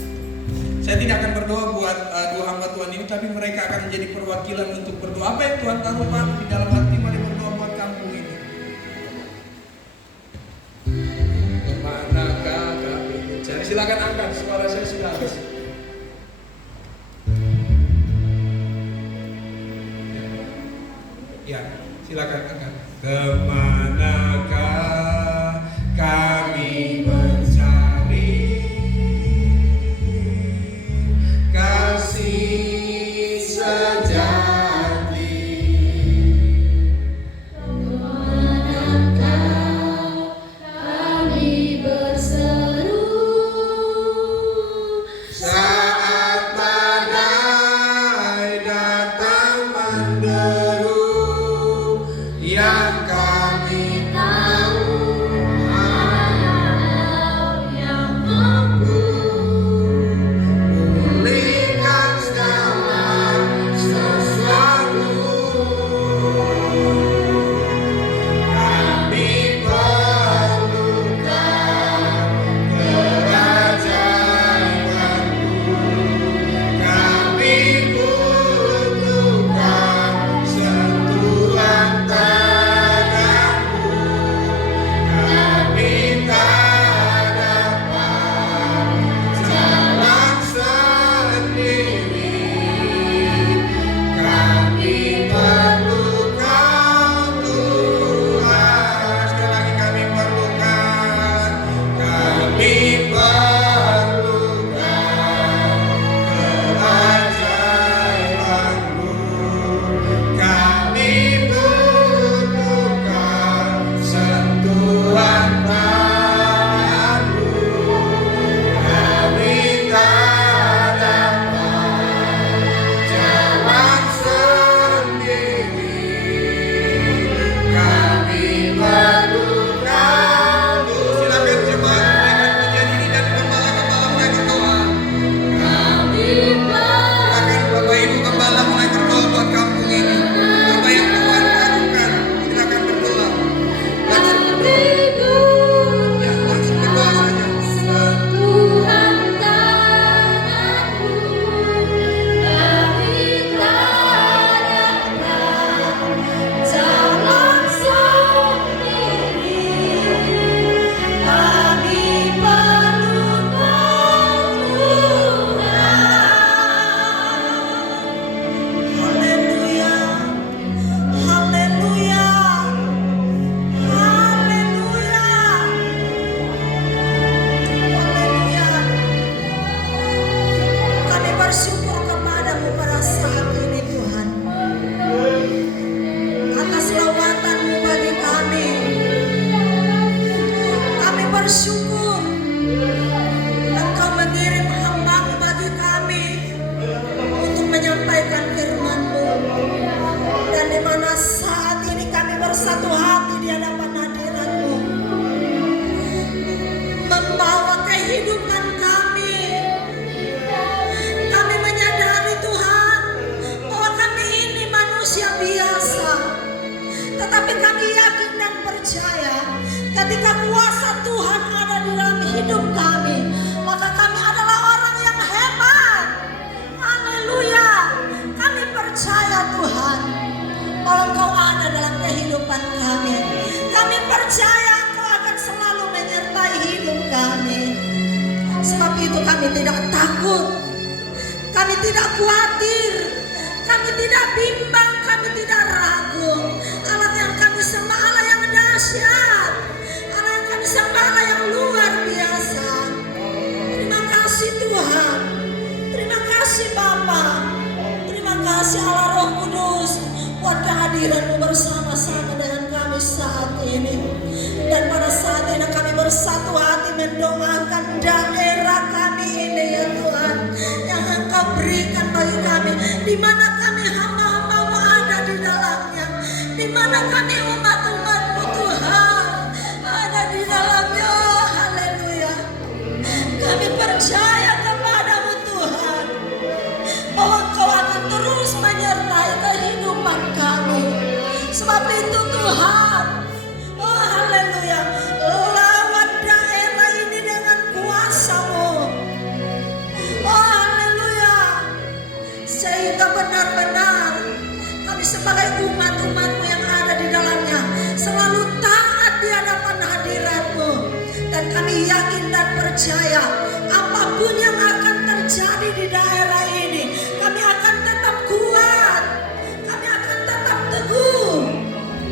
Saya tidak akan berdoa buat dua hamba Tuhan ini, tapi mereka akan menjadi perwakilan untuk berdoa. Apa yang Tuhan taruh Pak di dalam hati, mari berdoa buat kampung ini. Kemanakah kami mencari? Silakan angkat, suara saya sudah habis. Ya, silakan angkat. Kemanakah kami mencari kasih sejati? Kemanakah kami berseru Saat badai datang menderu, yang kami tahu Engkau yang mampu pulihkan segala sesuatu. Kami perlukan kerajaan-Mu. Kami butuhkan sentuhan tangan-Mu. Kami tak dapat jalan sendiri. Kami perlukan Tuhan. Sekali lagi kami perlukan. Kami perlukan keajaiban-Mu. Kami butuhkan sentuhan tangan-Mu. Kami tak dapat jalan sendiri. Kami perlukan Tuhan. Silakan jemaat menaikkan pujian ini dan gembala-gembala mulai berdoa. kami Silakan Bapak Ibu Gembala mulai berdoa buat kampung ini. Apa yang Tuhan lakukan, silakan berdoa. Langsung berdoa. Ya, langsung berdoa saja. Tuhan tangan-Mu, kami tak dapat jalan sendiri. Kami perlukan Tuhan. Haleluya, haleluya, haleluya. Haleluya. Kami bersyukur kepada-Mu pada saat ini Tuhan, atas lawatan-Mu bagi kami. Kami bersyukur Engkau mengirim hamba-Mu bagi kami untuk menyampaikan firman-Mu. Dan di mana saat ini kami bersatu hati di hadapan hadirat-Mu, membawa kehidupan kami. Kami menyadari Tuhan bahwa kami ini manusia biasa, tetapi kami yakin dan percaya ketika kuasa Tuhan ada di dalam hidup kami, maka kami adalah orang yang hebat. Haleluya. Kami percaya Tuhan bahwa Engkau ada dalam kehidupan kami. Kami percaya Engkau akan selalu menyertai hidup kami. Sebab itu kami tidak takut, kami tidak khawatir, kami tidak bimbang, kami tidak ragu. Allah yang kami sembah Allah yang dahsyat, Allah yang kami sembah Allah yang luar biasa. kasih Allah Roh Kudus buat kehadiran-Mu bersama-sama dengan kami saat ini. Dan pada saat ini kami bersatu hati mendoakan daerah kami ini ya Tuhan, yang Engkau berikan bagi kami, di mana kami hamba-hamba-Mu ada di dalamnya, di mana kami umat-umat-Mu Tuhan ada di dalamnya. Haleluya. Kami percaya kepada-Mu Tuhan, bahwa Engkau akan terus menyertai kehidupan kami. Sebab itu Tuhan, oh haleluya, lawat daerah ini dengan kuasa-Mu. Oh haleluya, sehingga benar-benar kami sebagai umat-umat-Mu yang ada di dalamnya selalu taat di hadapan hadirat-Mu. Dan kami yakin dan percaya apapun yang akan terjadi di daerah ini, kami akan tetap kuat, kami akan tetap teguh,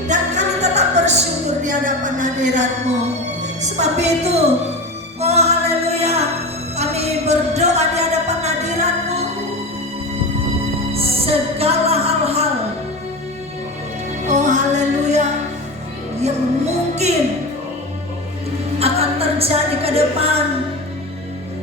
dan kami tetap bersyukur di hadapan hadirat-Mu. Sebab itu, oh haleluya, kami berdoa di hadapan hadirat-Mu, segala hal-hal, oh haleluya, yang mungkin akan terjadi ke depan,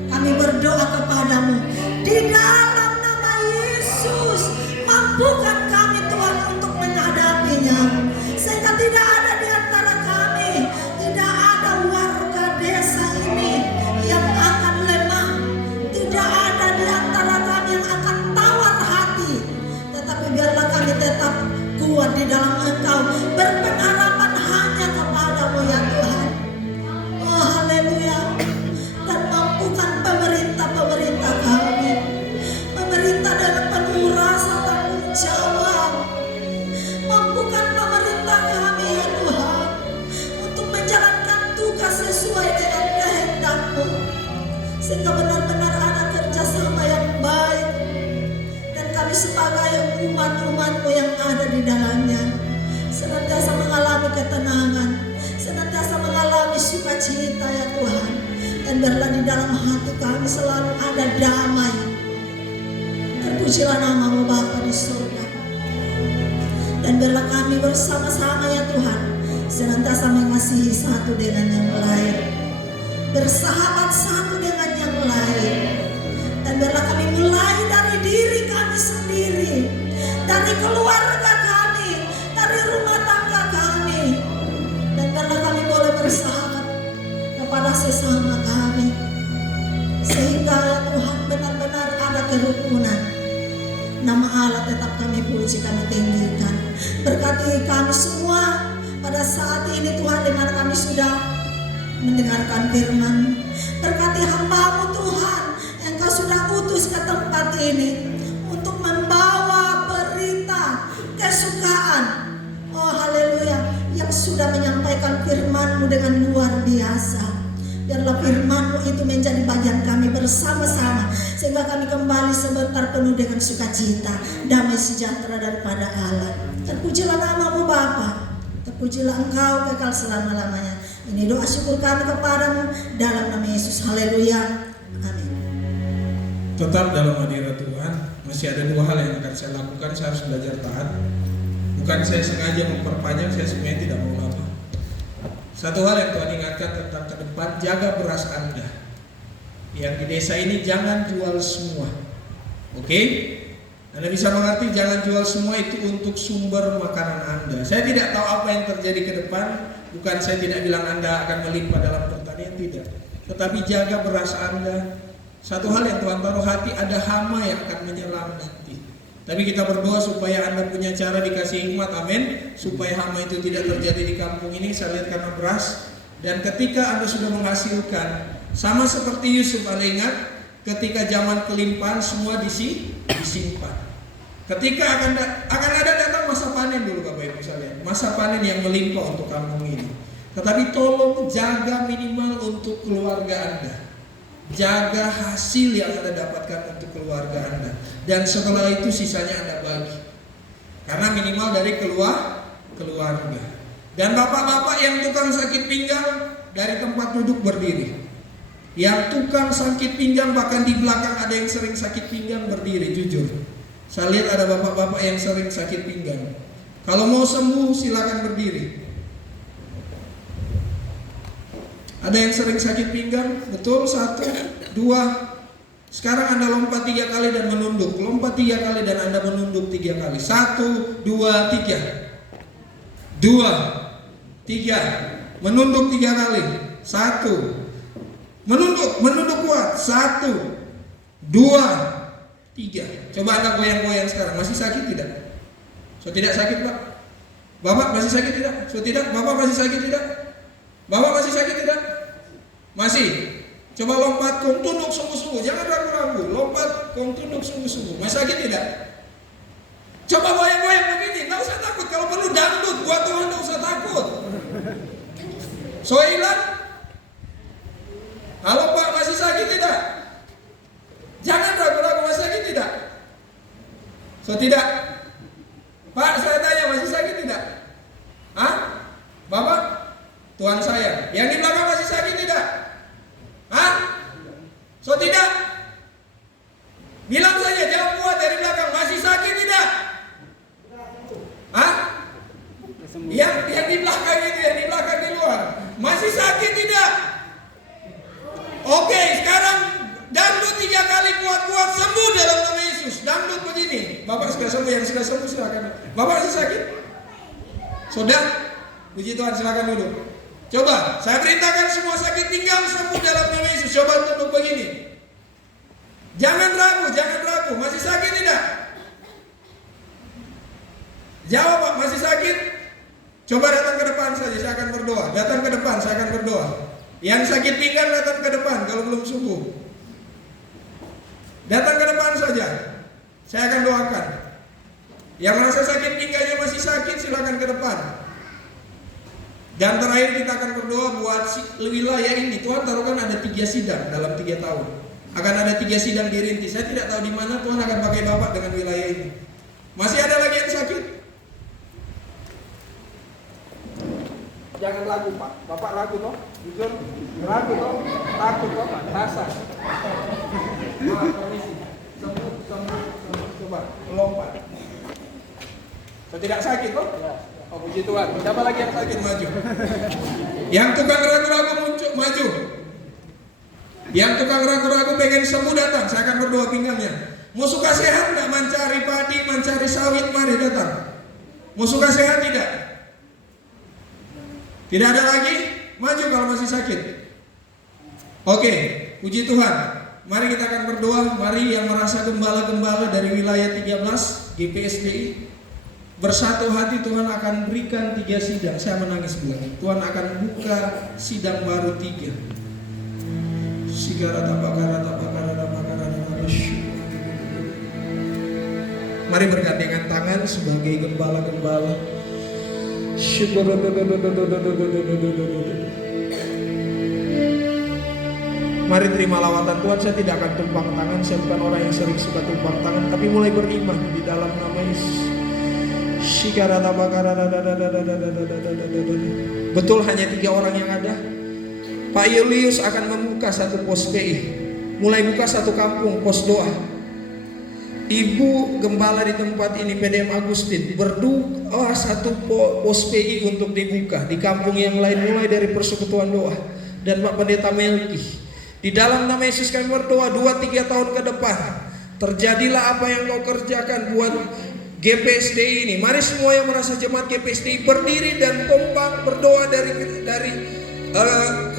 kami berdoa kepada-Mu di dalam nama Yesus. Mampukan kami Tuhan untuk menghadapinya, sehingga tidak ada di antara kami, tidak ada warga desa ini yang akan lemah, tidak ada di antara kami yang akan tawar hati, tetapi biarlah kami tetap kuat di dalam Engkau, berpengharapan hanya kepada-Mu ya Tuhan. Oh haleluya. Dan mampukan pemerintah-pemerintah kami, pemerintah dengan penuh rasa tanggung jawab. Mampukan pemerintah kami ya Tuhan, untuk menjalankan tugas sesuai dengan kehendak-Mu, sehingga benar-benar ada kerjasama yang baik, dan kami sebagai umat-umat-Mu yang ada di dalamnya senantiasa mengalami ketenangan, senantiasa mengalami sukacita ya Tuhan. Dan biarlah di dalam hati kami selalu ada damai. Terpujilah nama-Mu Bapa di surga. Dan biarlah kami bersama-sama ya Tuhan senantiasa mengasihi satu dengan yang lain, bersahabat satu dengan yang lain. Dan biarlah kami mulai dari diri kami sendiri, dari keluarga kami, dari rumah tangga kami. Dan biarlah kami boleh bersahabat kepada sesama kami, sehingga ya Tuhan benar-benar ada kerukunan. Nama Allah tetap kami puji, kami tinggikan. Berkati kami semua pada saat ini Tuhan, di mana kami sudah mendengarkan firman. Berkati hamba-Mu Tuhan, Engkau sudah utus ke tempat ini untuk membawa berita kesukaan, oh haleluya, yang sudah menyampaikan firman-Mu dengan luar biasa. Biarlah firman-Mu itu menjadi bagian kami bersama-sama, sehingga kami kembali sebentar penuh dengan sukacita, damai sejahtera daripada Allah. Terpujilah nama-Mu Bapa, terpujilah Engkau kekal selama-lamanya. Ini doa syukur kami kepada-Mu dalam nama Yesus. Haleluya, amin. Tetap dalam hadirat Tuhan, masih ada dua hal yang akan saya lakukan. Saya harus belajar taat. Bukan saya sengaja memperpanjang, saya sebenarnya tidak mau lama. Satu hal yang Tuhan ingatkan tentang ke depan, jaga beras Anda. Yang di desa ini jangan jual semua. Oke? Anda bisa mengerti, jangan jual semua itu untuk sumber makanan Anda. Saya tidak tahu apa yang terjadi ke depan. Bukan saya tidak bilang Anda akan melimpah dalam pertanian, tidak. Tetapi jaga beras Anda. Satu hal yang Tuhan taruh hati, ada hama yang akan menyerang nanti. Tapi kita berdoa supaya Anda punya cara, dikasih hikmat, amin, supaya hama itu tidak terjadi di kampung ini. Saya lihat karena beras. Dan ketika Anda sudah menghasilkan, sama seperti Yusuf, Anda ingat, ketika zaman kelimpahan semua disimpan. Ketika akan ada datang masa panen dulu Bapak Ibu sekalian, masa panen yang melimpah untuk kampung ini. Tetapi tolong jaga minimal untuk keluarga Anda. Jaga hasil yang Anda dapatkan untuk keluarga Anda. Dan setelah itu sisanya Anda bagi. Karena minimal dari keluarga. Dan bapak-bapak yang tukang sakit pinggang, dari tempat duduk berdiri. Yang tukang sakit pinggang, bahkan di belakang ada yang sering sakit pinggang, berdiri, jujur. Saya lihat ada bapak-bapak yang sering sakit pinggang. Kalau mau sembuh silakan berdiri. Ada yang sering sakit pinggang? Betul, 1, 2. Sekarang Anda lompat 3 kali dan menunduk. Lompat 3 kali dan Anda menunduk 3 kali. 1, 2, 3. 2, 3. Menunduk 3 kali. 1. Menunduk kuat. 1, 2, 3. Coba Anda goyang-goyang sekarang. Masih sakit tidak? So tidak sakit, Pak? Bapak masih sakit tidak? So tidak? Bapak masih sakit tidak? Bapak masih sakit tidak? Masih. Coba lompat, kong tunduk sungguh-sungguh. Jangan ragu-ragu. Lompat, kong tunduk sungguh-sungguh. Masih sakit tidak? Coba goyang-goyang begini. Nggak usah takut. Kalau perlu dangdut, buat Tuhan nggak usah takut. So hilang? Halo Pak, masih sakit tidak? Jangan ragu-ragu, masih sakit tidak? So tidak? Pak, saya tanya, masih sakit tidak? Hah? Bapak? Tuhan saya. Yang di belakang masih sakit tidak? Hah? So tidak? Bilang saja, jawab kuat dari belakang. Masih sakit tidak? Hah? Yang di belakang itu, yang di belakang di luar. Masih sakit tidak? Oke, sekarang dangdut 3 kali kuat-kuat, sembuh dalam nama Yesus. Dangdut begini. Bapak sudah sembuh, yang sudah sembuh silakan. Bapak masih sakit? Sudah? Puji Tuhan, silakan duduk. Coba, saya perintahkan semua sakit pinggang sembuh dalam nama Yesus. Coba tunduk begini. Jangan ragu, jangan ragu. Masih sakit tidak? Jawab Pak, masih sakit? Coba datang ke depan saja, saya akan berdoa. Datang ke depan, saya akan berdoa. Yang sakit pinggang datang ke depan kalau belum sembuh. Datang ke depan saja. Saya akan doakan. Yang merasa sakit pinggangnya masih sakit, silakan ke depan. Dan terakhir kita akan berdoa buat wilayah ini. Tuhan taruhkan ada 3 sidang dalam 3 tahun. Akan ada 3 sidang dirintis. Saya tidak tahu di mana Tuhan akan pakai Bapak dengan wilayah ini. Masih ada lagi yang sakit? Jangan ragu Pak. Bapak ragu toh? Jujur? Ragu toh? Takut toh? Rasa. Maaf, permisi. Sembuh. Coba lompat. So, tidak sakit toh? Ya. Oh puji Tuhan. Siapa lagi yang sakit maju? Yang tukang ragu-ragu muncul maju. Yang tukang ragu-ragu pengen sembuh datang. Saya akan berdoa pinggangnya. Mau suka sehat nggak? Mencari padi, mencari sawit, mari datang. Mau suka sehat tidak? Tidak ada lagi? Maju kalau masih sakit. Oke, puji Tuhan. Mari kita akan berdoa. Mari yang merasa gembala-gembala dari wilayah 13 GPSDI bersatu hati, Tuhan akan berikan 3 sidang. Saya menangis bilang, Tuhan akan buka sidang baru 3. Mari bergandengan tangan sebagai gembala-gembala. Mari terima lawatan Tuhan. Saya tidak akan tumpang tangan. Saya bukan orang yang sering suka tumpang tangan, tapi mulai beriman di dalam nama Yesus. Betul hanya 3 orang yang ada. Pak Julius akan membuka 1 pos PI. Mulai buka 1 kampung pos doa. Ibu gembala di tempat ini PDM Agustin berdoa 1 pos PI untuk dibuka di kampung yang lain, mulai dari persekutuan doa. Dan Pak Pendeta Melki, di dalam nama Yesus kami berdoa 2-3 tahun ke depan terjadilah apa yang kau kerjakan buat GPSDI ini. Mari semua yang merasa jemaat GPSDI berdiri dan kompak berdoa dari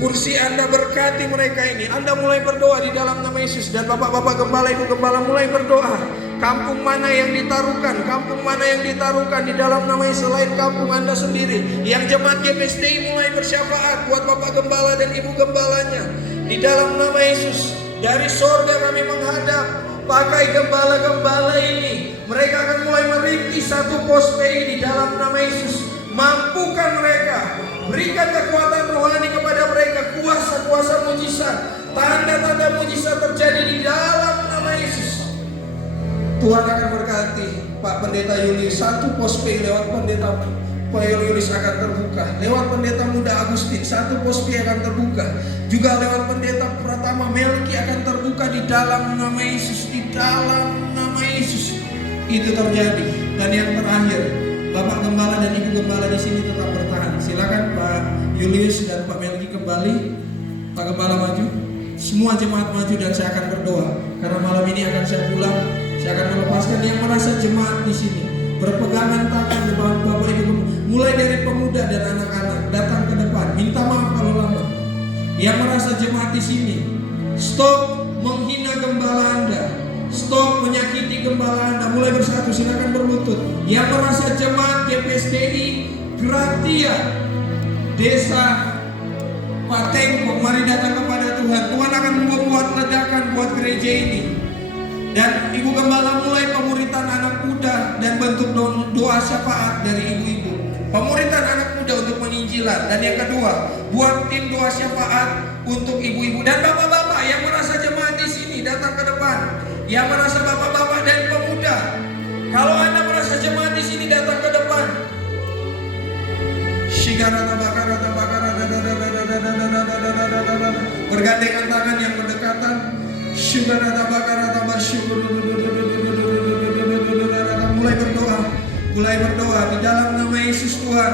kursi Anda, berkati mereka ini. Anda mulai berdoa di dalam nama Yesus. Dan bapak-bapak gembala, ibu gembala mulai berdoa. Kampung mana yang ditaruhkan, kampung mana yang ditaruhkan di dalam nama Yesus selain kampung Anda sendiri. Yang jemaat GPSDI mulai bersyafaat buat bapak gembala dan ibu gembalanya di dalam nama Yesus. Dari sorga kami menghadap, pakai gembala-gembala ini. Mereka akan mulai merintis 1 pos PI di dalam nama Yesus. Mampukan mereka, berikan kekuatan rohani kepada mereka, kuasa-kuasa mujizat, tanda-tanda mujizat terjadi di dalam nama Yesus. Tuhan akan berkati Pak Pendeta Julius. 1 pos PI lewat Pendeta Pak Julius akan terbuka. Lewat Pendeta Muda Agustin 1 pos PI akan terbuka. Juga lewat Pendeta Pratama Melki akan terbuka di dalam nama Yesus. Di dalam nama Yesus. itu terjadi. Dan yang terakhir, Bapak Gembala dan Ibu Gembala di sini tetap bertahan. Silakan Pak Julius dan Pak Melki kembali. Pak Gembala maju. Semua jemaat maju dan saya akan berdoa. Karena malam ini akan saya pulang. Saya akan melepaskan yang merasa jemaat di sini. Berpegangan tangan depan Bapak Ibu, mulai dari pemuda dan anak-anak datang ke depan. Minta maaf kalau lama. Yang merasa jemaat di sini, stop menghina gembala Anda. Stop menyakiti gembala Anda. Mulai bersatu, silakan berlutut. Yang merasa jemaat GPSTI Gratia Desa Patengko, mari datang kepada Tuhan. Tuhan akan membuat ledakan buat gereja ini. Dan Ibu Gembala mulai pemuritan anak muda dan bentuk doa syafaat dari ibu-ibu. Pemuritan anak muda untuk penginjilan. Dan yang kedua, buat tim doa syafaat untuk ibu-ibu dan bapak-bapak yang merasa jemaat di sini datang ke depan. Yang merasa bapak-bapak dan pemuda, kalau Anda merasa jemaat di sini datang ke depan. Bergandengan tangan yang berdekatan. Mulai berdoa di dalam nama Yesus Tuhan.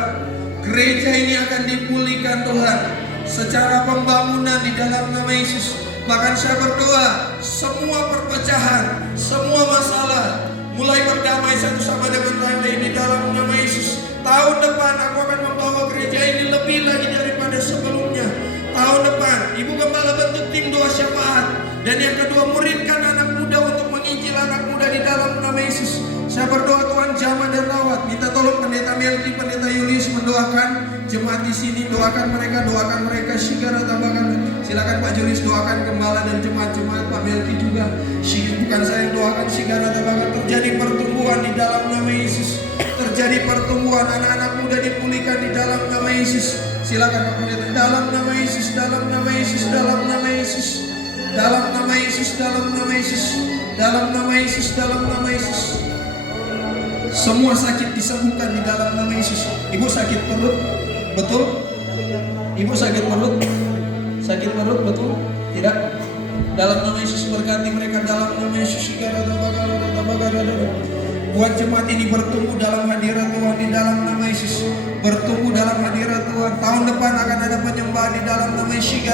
Gereja ini akan dipulihkan Tuhan secara pembangunan di dalam nama Yesus. Bahkan saya berdoa semua perpecahan, semua masalah mulai berdamai satu sama dengan lain di dalam nama Yesus. Tahun depan aku akan membawa gereja ini lebih lagi daripada sebelumnya. Tahun depan Ibu Gembala bentuk tim doa syafaat. Dan yang kedua, muridkan anak muda untuk menginjil anak muda di dalam nama Yesus. Saya berdoa Tuhan jamah dan rawat. Minta tolong Pendeta Melki, Pendeta Julius mendoakan jemaat di sini. Doakan mereka. Sigara tambahkan. Silakan Pak Julius doakan gembala dan jemaat-jemaat. Pak Melki juga. Bukan saya yang doakan. Sigara tambahkan. Terjadi pertumbuhan di dalam nama Yesus. Terjadi pertumbuhan, anak-anak muda dipulihkan di dalam nama Yesus. Silakan Pak Pendeta. Dalam nama Yesus, dalam nama Yesus, dalam nama Yesus. Dalam nama Yesus, dalam nama Yesus, dalam nama Yesus, dalam nama Yesus. Semua sakit disembuhkan di dalam nama Yesus. Ibu sakit perut, betul? Ibu sakit perut? Sakit perut, betul? Tidak? Dalam nama Yesus berkati mereka dalam nama Yesus. Buat jemaat ini bertumbuh dalam hadirat Tuhan di dalam nama Yesus. Bertumbuh dalam hadirat Tuhan. Tahun depan akan ada penyembahan di dalam nama Yesus.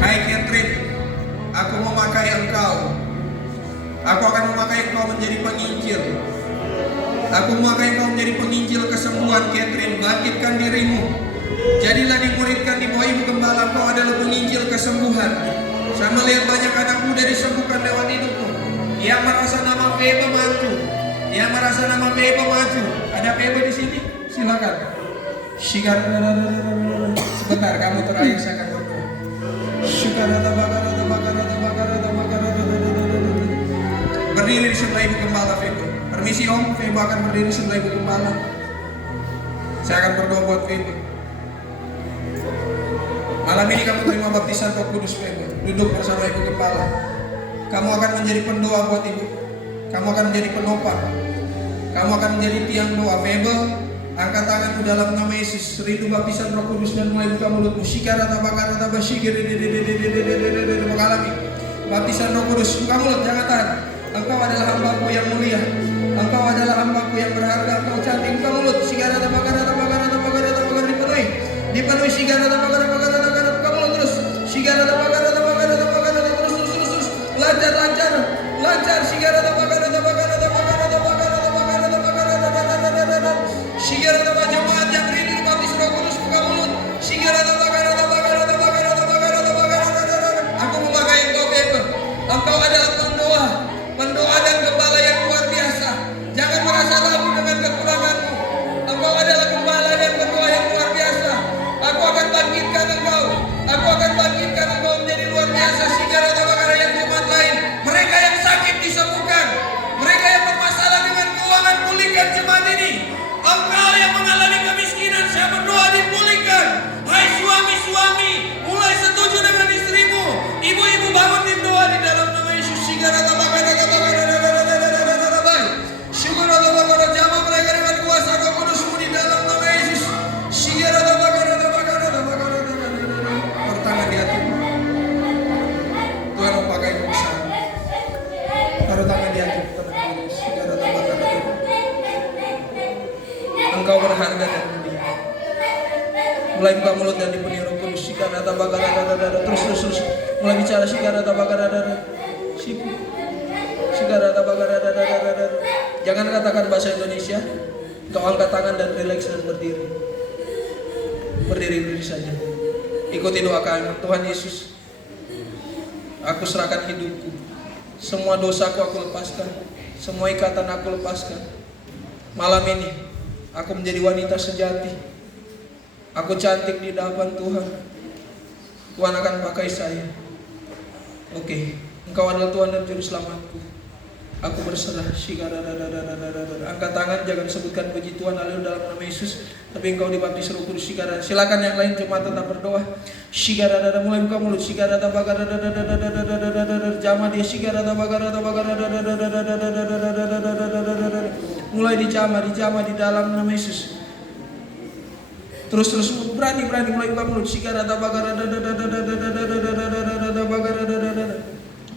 Hai Catherine, aku memakai engkau. Aku akan memakai engkau menjadi penginjil. Aku memakai engkau menjadi penginjil kesembuhan. Catherine, bangkitkan dirimu. Jadilah dimuridkan di bawah Ibu Gembala. Engkau adalah penginjil kesembuhan. Saya melihat banyak anak muda disembuhkan lewat hidupmu. Yang merasa nama Febe maju. Yang merasa nama Febe maju. Ada Febe di sini? Silakan. Sebentar, kamu terakhir saya akan berdoa. Berdiri di sebelah Ibu Gembala Febe. Permisi Om, Febe akan berdiri sebelah Ibu Gembala. Saya akan berdoa buat Febe. Malam ini kamu terima baptisan Roh Kudus Febe. Duduk bersama Ibu Gembala. Kamu akan menjadi pendoa buat Ibu. Kamu akan menjadi penopang. Kamu akan menjadi tiang doa. Febe, angkat tanganmu dalam nama Yesus. Rindu baptisan Roh Kudus dan mulai buka mulutmu. Shikara tabakara tabashikir mengalami baptisan Roh Kudus. Buka mulut, jangan tahan. Engkau adalah hambaku yang mulia. Engkau adalah hambaku yang berharga. Engkau cantik. Buka mulut. Shikara tabakara dipenuhi shikara tabakara buka mulut terus. Shikara tabakara terus. Lancar shikara tabakara shikara tabakara jemaat yang rindu baptis Roh Kudus buka mulut. Shikara tabakara aku memakai engkau Febe. Engkau adalah pendoa dan gembala yang luar biasa. Jangan merasa ragu dengan kekuranganmu. Engkau adalah gembala dan pendoa yang luar biasa. Aku akan bangkitkan engkau. menjadi luar biasa. Sigara tabakara yang jemaat lain, mereka yang sakit bisa Engkau berharga dan mulia. Mulai buka mulut dan dipenuhi Roh Kudus. Shikarata bagarada. Terus. Mulai bicara shikarata bagarada. Shikarata bagarada. Jangan katakan bahasa Indonesia. Engkau angkat tangan dan rileks dan berdiri. Berdiri saja. Ikuti doa kami. Tuhan Yesus, aku serahkan hidupku. Semua dosaku aku lepaskan. Semua ikatan aku lepaskan. Malam ini aku menjadi wanita sejati. Aku cantik di hadapan Tuhan. Tuhan akan pakai saya. Oke, Engkau adalah Tuhan dan Juru Selamatku. Aku berserah. Angkat tangan, jangan sebutkan puji Tuhan dalam nama Yesus, tapi engkau dibaptis Roh Kudus. Silakan yang lain cuma tetap berdoa. Mulai buka mulut. Jama dia mulai dijama di dalam nama Yesus. Terus berani mulai buka mulut.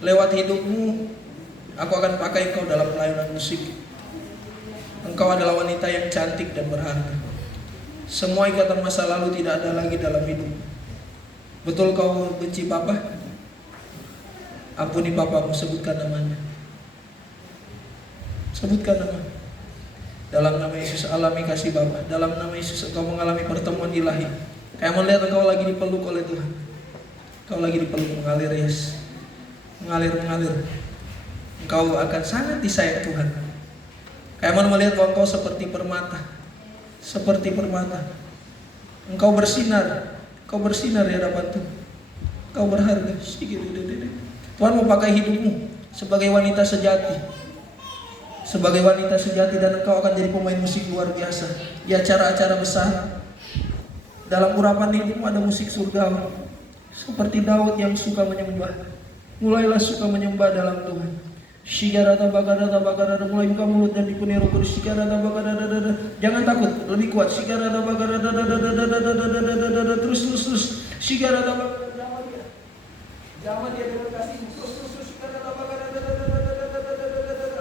Lewat hidupmu aku akan pakai engkau dalam pelayanan musik. Engkau adalah wanita yang cantik dan berharga. Semua ikatan masa lalu tidak ada lagi dalam hidup. Betul kau benci papa? Ampuni papamu, sebutkan namanya. Sebutkan nama. Dalam nama Yesus alami kasih Bapa. Dalam nama Yesus engkau mengalami pertemuan ilahi. Kayak melihat engkau lagi dipeluk oleh Tuhan. Engkau lagi dipeluk, mengalir, yes. Mengalir. Engkau akan sangat disayang Tuhan. Kayak melihat bahwa engkau seperti permata. Seperti permata. Engkau bersinar di hadapan Tuhan. Engkau berharga. Tuhan mau pakai hidupmu sebagai wanita sejati. Sebagai wanita sejati, dan engkau akan jadi pemain musik luar biasa di acara-acara besar. Dalam urapan hidupmu ada musik surgawi. Seperti Daud yang suka menyembah. Mulailah suka menyembah dalam Tuhan. Shigarata bagarata, mulai buka mulut dan dipenuhi Roh Kudus. Shigarata bagarata, jangan takut, lebih kuat. Shigarata bagarata, terus. Shigarata bagarata, jangan dia dengan kasih. Terus. Shigarata bagarata,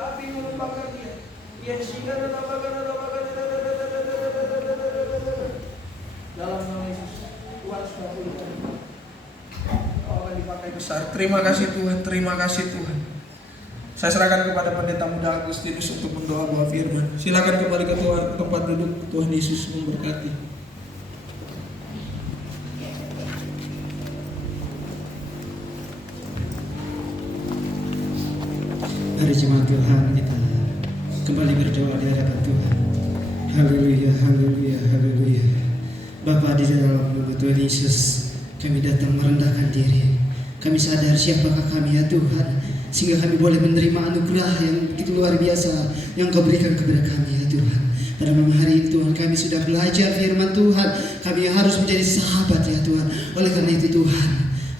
api membakar dia. Dia shigarata bagarata. Dalam nama Yesus, Tuhan sudah pulihkan. Kau akan dipakai besar. Terima kasih Tuhan. Saya serahkan kepada Pendeta Muda Agustinus untuk mendoa buah firman. Silakan kembali ke tempat duduk. Tuhan Yesus memberkati. Hari Jumat Tuhan, kita kembali berdoa di hadapan Tuhan. Haleluya. Bapa, di dalam nama Tuhan Yesus, kami datang merendahkan diri. Kami sadar siapakah kami ya Tuhan, sehingga kami boleh menerima anugerah yang begitu luar biasa yang Kau berikan kepada kami ya Tuhan. Pada malam hari ini Tuhan, kami sudah belajar firman Tuhan. Kami harus menjadi sahabat ya Tuhan. Oleh karena itu Tuhan,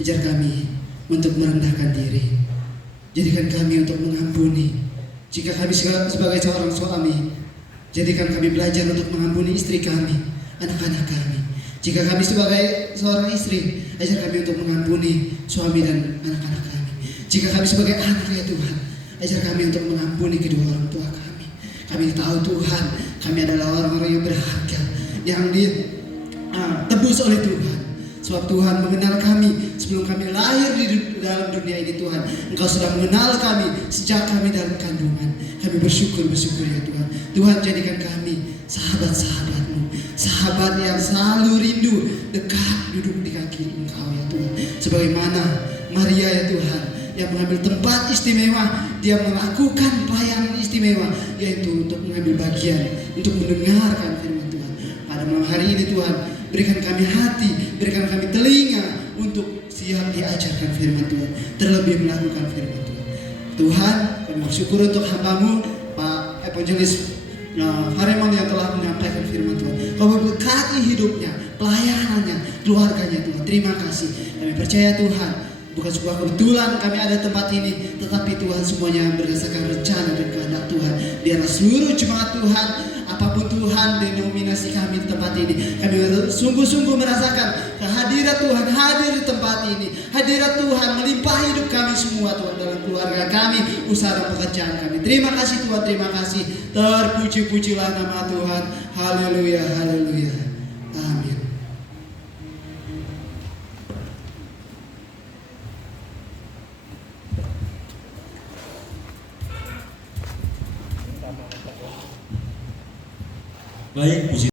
ajar kami untuk merendahkan diri. Jadikan kami untuk mengampuni. Jika kami sebagai seorang suami, jadikan kami belajar untuk mengampuni istri kami, anak-anak kami. Jika kami sebagai seorang istri, ajar kami untuk mengampuni suami dan anak-anak kami. Jika kami sebagai anak ya Tuhan, ajar kami untuk mengampuni kedua orang tua kami. Kami tahu Tuhan, kami adalah orang-orang yang berharga, yang ditebus oleh Tuhan. Sebab Tuhan mengenal kami sebelum kami lahir di dalam dunia ini Tuhan. Engkau sudah mengenal kami sejak kami dalam kandungan. Kami bersyukur ya Tuhan. Tuhan, jadikan kami sahabat-sahabat-Mu, sahabat yang selalu rindu dekat duduk di kaki Engkau ya Tuhan. Sebagaimana Maria ya Tuhan, yang mengambil tempat istimewa, dia melakukan pelayanan istimewa, yaitu untuk mengambil bagian, untuk mendengarkan firman Tuhan. Pada malam hari ini Tuhan, berikan kami hati, berikan kami telinga untuk siap diajarkan firman Tuhan, terlebih melakukan firman Tuhan. Tuhan, kami bersyukur untuk hamba-Mu Pak Evangelis Faremon yang telah menyampaikan firman Tuhan. Kau memberkati hidupnya, pelayanannya, keluarganya Tuhan. Terima kasih. Kami percaya Tuhan, bukan sebuah kebetulan kami ada tempat ini, tetapi Tuhan semuanya berdasarkan rencana dan kehendak Tuhan. Biarlah seluruh jemaat Tuhan, apapun Tuhan denominasi kami di tempat ini, kami sungguh-sungguh merasakan kehadirat Tuhan hadir di tempat ini. Hadirat Tuhan melimpah hidup kami semua Tuhan, dalam keluarga kami, usaha dan pekerjaan kami. Terima kasih Tuhan, terima kasih. Terpuji-pujilah nama Tuhan. Haleluya, haleluya. Amin. Baik, puji